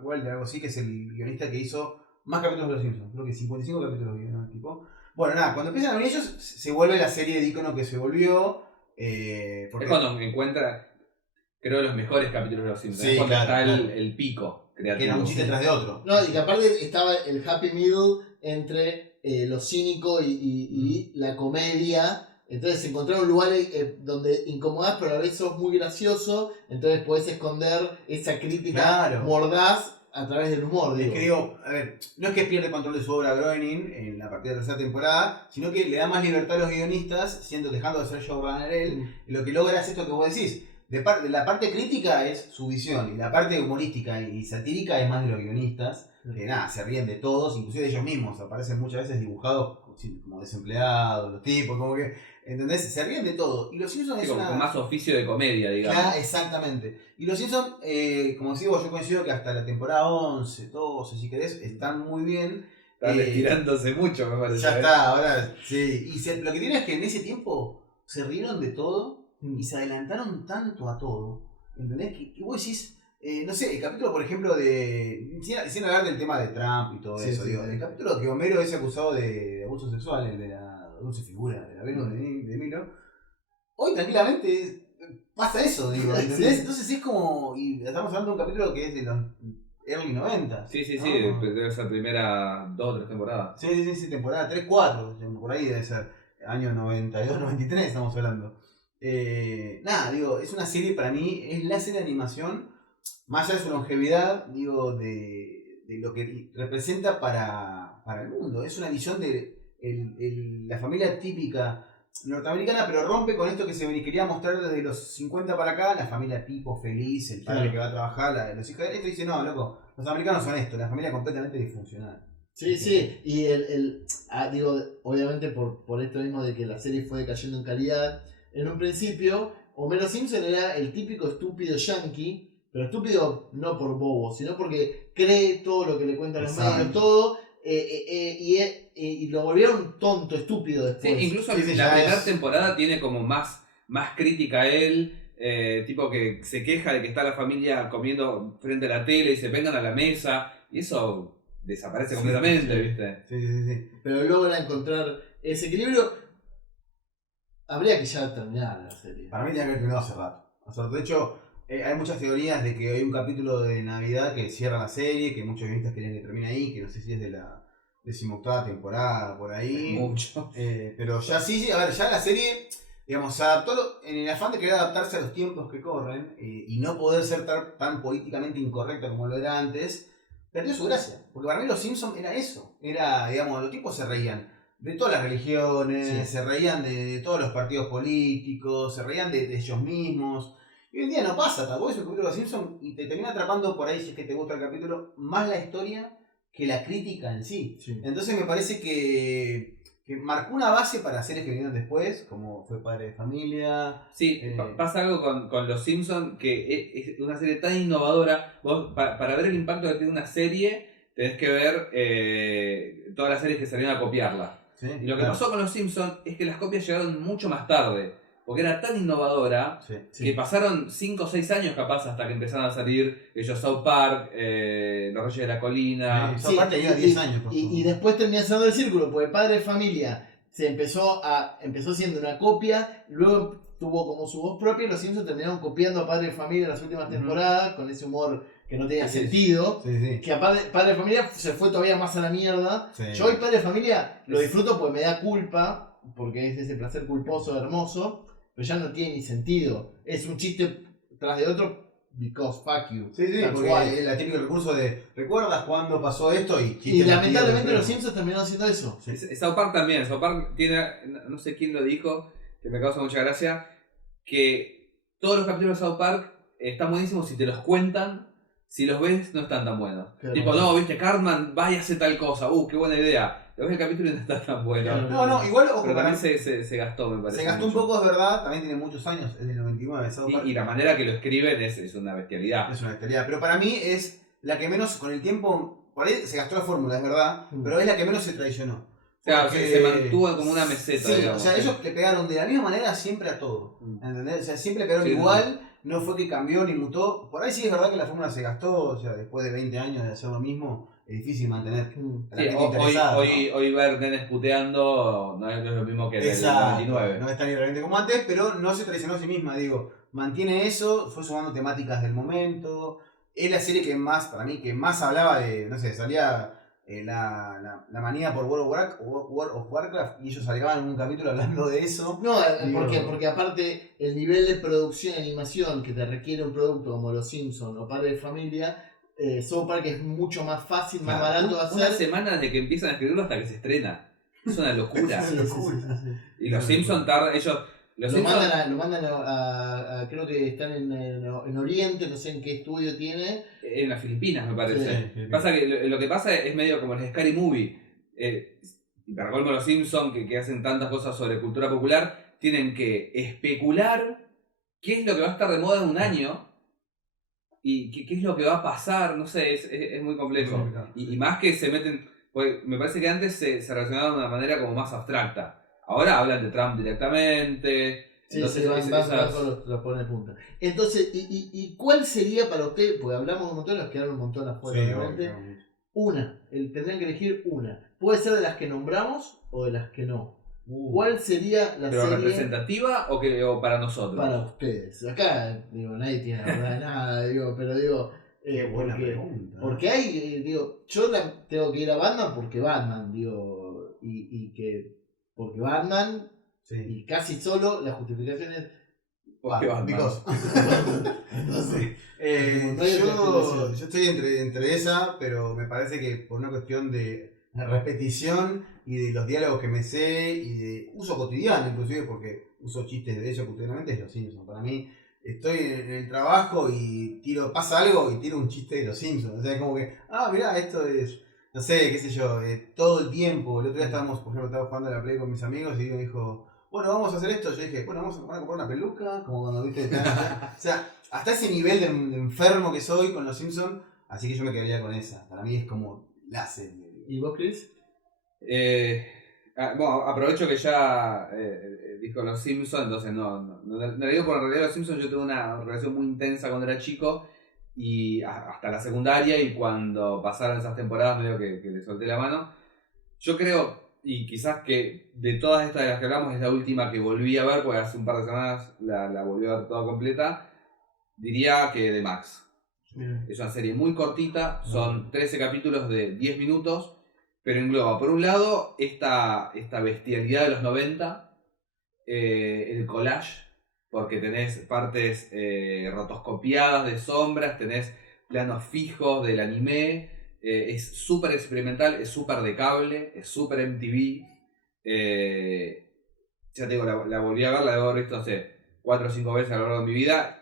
Wilder, algo así, que es el guionista que hizo más capítulos de Los Simpsons, creo que 55 capítulos guionó el tipo. Bueno, nada, cuando empiezan a venir ellos, se vuelve la serie de icono que se volvió. Porque Es cuando me encuentra, creo, los mejores capítulos de Los Simpsons. Sí, Es cuando claro, está claro. el pico que era creativo. un chiste tras de otro. No, y que aparte estaba el happy middle entre lo cínico y la comedia. Entonces encontrar un lugar donde incomodás, pero a la vez sos muy gracioso. Entonces podés esconder esa crítica Claro. mordaz a través del humor. Es Digo. que digo, a ver, no es que pierde control de su obra Groening en la partida de la tercera temporada, sino que le da más libertad a los guionistas, dejando de ser showrunner él, y lo que logra es esto que vos decís. De la parte crítica es su visión, y la parte humorística y satírica es más de los guionistas, que nada, se ríen de todos, inclusive de ellos mismos, aparecen muchas veces dibujados como desempleados, los tipos, como que, ¿entendés? Se ríen de todo. Y los Simpsons Sí, es una... con más oficio de comedia, digamos. Claro, exactamente. Y los Simpsons, como decís vos, yo coincido que hasta la temporada 11, 12, si querés, están muy bien. Están estirándose mucho, me parece. Ya está, ahora sí. Y lo que tiene es que en ese tiempo se rieron de todo y se adelantaron tanto a todo. ¿Entendés? Que vos decís, no sé, el capítulo, por ejemplo, sin hablar del tema de Trump y todo Sí, eso, sí, digo, sí. el capítulo que Homero es acusado de abuso sexual, el de la dulce figura, de la Venus de Milo. Hoy tranquilamente pasa eso, digo, ¿entendés? Sí. Entonces es como, y estamos hablando de un capítulo que es de los early 90. Sí, sí, ¿no? sí, debe ser primera 2 o 3 temporadas. Sí, temporada 3, 4, por ahí debe ser, año 92, 93 estamos hablando. Nada, digo, es una serie para mí, es la serie de animación, más allá de su longevidad, digo, de lo que representa para el mundo. Es una visión de la familia típica norteamericana, pero rompe con esto que se quería mostrar desde los 50 para acá, la familia tipo feliz, el padre Claro. que va a trabajar, los hijos de esto, dice, no, loco, los americanos son esto, la familia completamente disfuncional. Sí, sí, y digo, obviamente por esto mismo de que la serie fue decayendo en calidad, en un principio Homero Simpson era el típico estúpido yankee, pero estúpido no por bobo, sino porque cree todo lo que le cuentan los Exacto. medios, todo, y lo volvieron tonto, estúpido Sí, después. incluso Sí, sí, la ya primera es- temporada tiene como más crítica a él, tipo que se queja de que está la familia comiendo frente a la tele y se vengan a la mesa, y eso desaparece Sí, completamente, sí. ¿viste? Sí. Pero logra encontrar ese equilibrio. Habría que ya terminar la serie. Para mí tiene que haber terminado hace rato. De hecho, hay muchas teorías de que hay un capítulo de Navidad que cierra la serie, que muchos guionistas querían que termine ahí, que no sé si es de la 18ª temporada, por ahí. Mucho. Pero ya sí, a ver, ya la serie, digamos, se adaptó en el afán de querer adaptarse a los tiempos que corren y no poder ser tan políticamente incorrecta como lo era antes, perdió su gracia. Porque para mí los Simpsons era eso. Era, digamos, los tipos se reían de todas las religiones, Sí. se reían de todos los partidos políticos, se reían de ellos mismos. Y hoy en día no pasa, tal vez el capítulo de los Simpsons y te termina atrapando por ahí, si es que te gusta el capítulo, más la historia que la crítica en sí. Sí. Entonces me parece que marcó una base para series que vinieron después, como fue Padre de Familia. Sí, pasa algo con Los Simpsons, que es una serie tan innovadora. Vos, para ver el impacto que tiene una serie, tenés que ver todas las series que salieron a copiarla. ¿Sí? Y lo que Claro. pasó con Los Simpsons es que las copias llegaron mucho más tarde, porque era tan innovadora Sí. que pasaron 5 o 6 años capaz hasta que empezaron a salir ellos South Park, Los Reyes de la Colina. Sí. Aparte lleva 10 años, por favor. y después termina cerrando el círculo, porque Padre de Familia empezó siendo una copia, luego tuvo como su voz propia y los Simpsons terminaron copiando a Padre de Familia en las últimas temporadas, con ese humor que no tenía Sí, sentido. Sí. Que a Padre de Familia se fue todavía más a la mierda. Sí. Yo hoy Padre de Familia lo disfruto porque me da culpa, porque es ese placer culposo, hermoso, pero ya no tiene ni sentido. Es un chiste tras de otro, because fuck you. Sí, That's porque why. es el típico recurso de ¿recuerdas cuándo pasó esto? Y lamentablemente pero los Simpsons terminaron haciendo eso. Sí. South Park también. South Park tiene, no sé quién lo dijo, que me causa mucha gracia, que todos los capítulos de South Park están buenísimos si te los cuentan. Si los ves, no están tan buenos. Qué Tipo, hermoso. no, viste, Cartman va y hace tal cosa. Qué buena idea. Lo ves el capítulo y no está tan bueno. Claro. No, igual, ojo, Pero para también se gastó, me parece. se gastó un mucho. poco, es verdad, también tiene muchos años, es del 99, South Park. Y la manera que lo escriben es una bestialidad. Es una historia, pero para mí es la que menos, con el tiempo, por ahí se gastó la fórmula, es verdad, pero es la que menos se traicionó. O sea, Porque- se mantuvo como una meseta, Sí, digamos. o sea, ellos le pegaron de la misma manera siempre a todo, ¿entendés? O sea, siempre pegaron Sí, igual, no fue que cambió ni mutó. Por ahí sí es verdad que la fórmula se gastó, o sea, después de 20 años de hacer lo mismo, es difícil mantener a la Sí, gente interesada, hoy ver nenes puteando no es lo mismo que el del Exacto, 99. no es tan irreverente como antes, pero no se traicionó a sí misma, digo, mantiene eso, fue sumando temáticas del momento, es la serie que más, para mí, que más hablaba de, no sé, salía la manía por World of Warcraft y ellos salgaban en un capítulo hablando de eso. No, Digo, porque aparte el nivel de producción y animación que te requiere un producto como Los Simpsons o Padre de Familia, South Park es mucho más fácil, más Claro, barato de Una hacer. semana de que empiezan a escribirlo hasta que se estrena. Es una locura. Sí, sí, sí, sí. Y los Simpsons tardan, ellos... Los Lo Simpsons, mandan a- creo que están en Oriente, no sé en qué estudio tiene. en las Filipinas me parece. Sí. Pasa que lo que pasa es medio como el Scary Movie. Y para colmo los Simpsons, que hacen tantas cosas sobre cultura popular, tienen que especular qué es lo que va a estar de moda en un año y qué es lo que va a pasar, no sé, es muy complejo. Y más que se meten, pues me parece que antes se relacionaban de una manera como más abstracta. Ahora hablan de Trump directamente. Sí, Entonces, se van esas- con los ponen en punta. Entonces, ¿y cuál sería para usted? Porque hablamos un montón, nos quedaron un montón afuera, Sí, obviamente. obvio. Tendrían que elegir una. Puede ser de las que nombramos o de las que no. ¿Cuál sería la ¿Pero serie representativa o para nosotros? para ustedes? Acá, digo, nadie tiene la verdad de nada, digo, pero digo, Qué buena porque, pregunta. porque hay, digo, yo tengo que ir a Batman porque Batman, digo, porque Batman, Sí. y casi solo la justificación es Porque Batman. because. entonces, no hay otra Yo explicación. estoy entre esa, pero me parece que por una cuestión de repetición y de los diálogos que me sé y de uso cotidiano, inclusive porque uso chistes de eso cotidianamente, es Los Simpsons. Para mí, estoy en el trabajo y pasa algo y tiro un chiste de Los Simpsons. O sea, como que, mirá, esto es, no sé, qué sé yo, todo el tiempo. El otro día estábamos, por ejemplo, estaba jugando a la Play con mis amigos y uno dijo, bueno, vamos a hacer esto. Yo dije, bueno, vamos a comprar una peluca, como cuando viste. O sea, hasta ese nivel de enfermo que soy con Los Simpsons, así que yo me quedaría con esa. Para mí es como la serie. ¿Y vos, Chris? Bueno, aprovecho que ya dijo Los Simpsons, entonces no le digo por en realidad Los Simpsons yo tuve una relación muy intensa cuando era chico y hasta la secundaria y cuando pasaron esas temporadas medio que le solté la mano. Yo creo, y quizás que de todas estas de las que hablamos es la última que volví a ver, porque hace un par de semanas la volví a ver toda completa, diría que The Max. Es una serie muy cortita, son 13 capítulos de 10 minutos, pero engloba, por un lado, esta bestialidad de los 90, el collage, porque tenés partes rotoscopiadas de sombras, tenés planos fijos del anime, es súper experimental, es súper de cable, es súper MTV. Ya te digo, la volví a ver, la debo haber visto, no sé, 4 o 5 veces a lo largo de mi vida.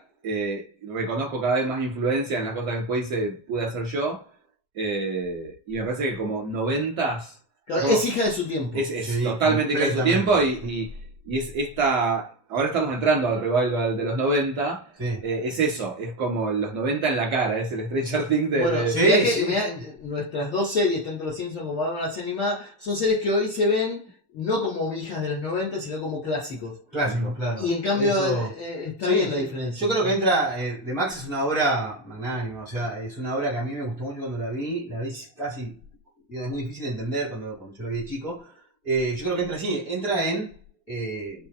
Reconozco cada vez más influencia en las cosas que después pude hacer yo. Y me parece que como 90s Es hija de su tiempo. es Sí, totalmente hija de su completamente. tiempo y es esta... Ahora estamos entrando al revival de los 90. Sí. Es eso, es como los 90 en la cara, es el Stranger Things de... Bueno, Sí, mirá que, sí. nuestras dos series, tanto Los Simpsons como Batman la serie animada, son series que hoy se ven no como hijas de los 90, sino como clásicos. Clásico, claro. Y en cambio Eso- está Sí, bien la diferencia. Yo creo que entra, The Max es una obra magnánima, o sea, es una obra que a mí me gustó mucho cuando la vi casi, digo, es muy difícil de entender cuando yo la vi de chico. Yo creo que entra así, entra en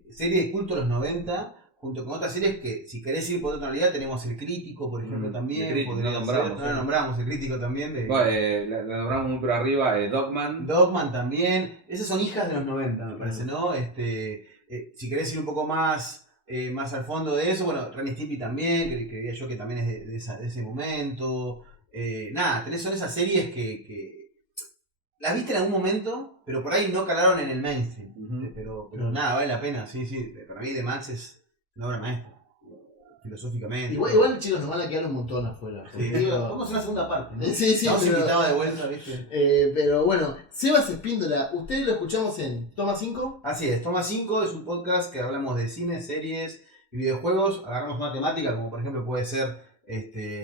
serie de culto de los 90, junto con otras series que, si querés ir por otra tonalidad, tenemos El Crítico, por ejemplo, también. El Crítico, podría no ser. nombramos, No la nombramos, El Crítico también. Bueno, la nombramos muy por arriba, Dogman. Dogman también. Esas son hijas de los 90, me parece, ¿no? Si querés ir un poco más al fondo de eso, bueno, Ren y Stimpy también, que creía yo que también es de ese momento. Nada, son esas series que las viste en algún momento, pero por ahí no calaron en el mainstream. Ujú. Pero nada, vale la pena, sí. Para mí The Max es una obra maestra, filosóficamente. Igual, chicos, nos van a quedar un montón afuera. Sí, porque, digo, vamos a hacer una segunda parte, ¿no? Sí, Estamos pero- invitados de vuelta, ¿viste? pero bueno, Sebas Espíndola, ustedes lo escuchamos en Toma 5. Así es, Toma 5 es un podcast que hablamos de cine, series y videojuegos. Agarramos una temática como por ejemplo puede ser,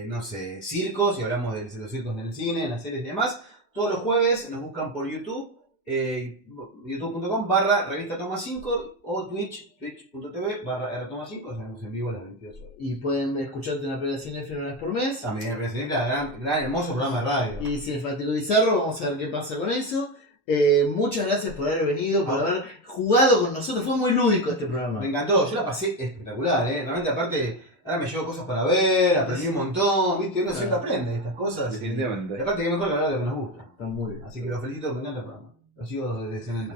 no sé, circos, y hablamos de los circos en el cine, en las series y demás. Todos los jueves nos buscan por YouTube, youtube.com/revista Toma 5 o twitch.tv/rtoma5, estamos en vivo a las 22 horas. Y pueden escucharte en la Pelea Cinéfila una vez por mes. También gran hermoso programa de radio. Y Cinefanático Bizarro, vamos a ver qué pasa con eso. Muchas gracias por haber venido, por haber jugado con nosotros. Fue muy lúdico este programa. Me encantó, yo la pasé espectacular, realmente aparte, ahora me llevo cosas para ver, aprendí un montón, ¿viste? Uno siempre aprende de estas cosas. Definitivamente. Y aparte que mejor que hablar de lo que nos gusta. Está muy bien. Así que los felicito, me encanta el programa. Lo sigo desde excelente.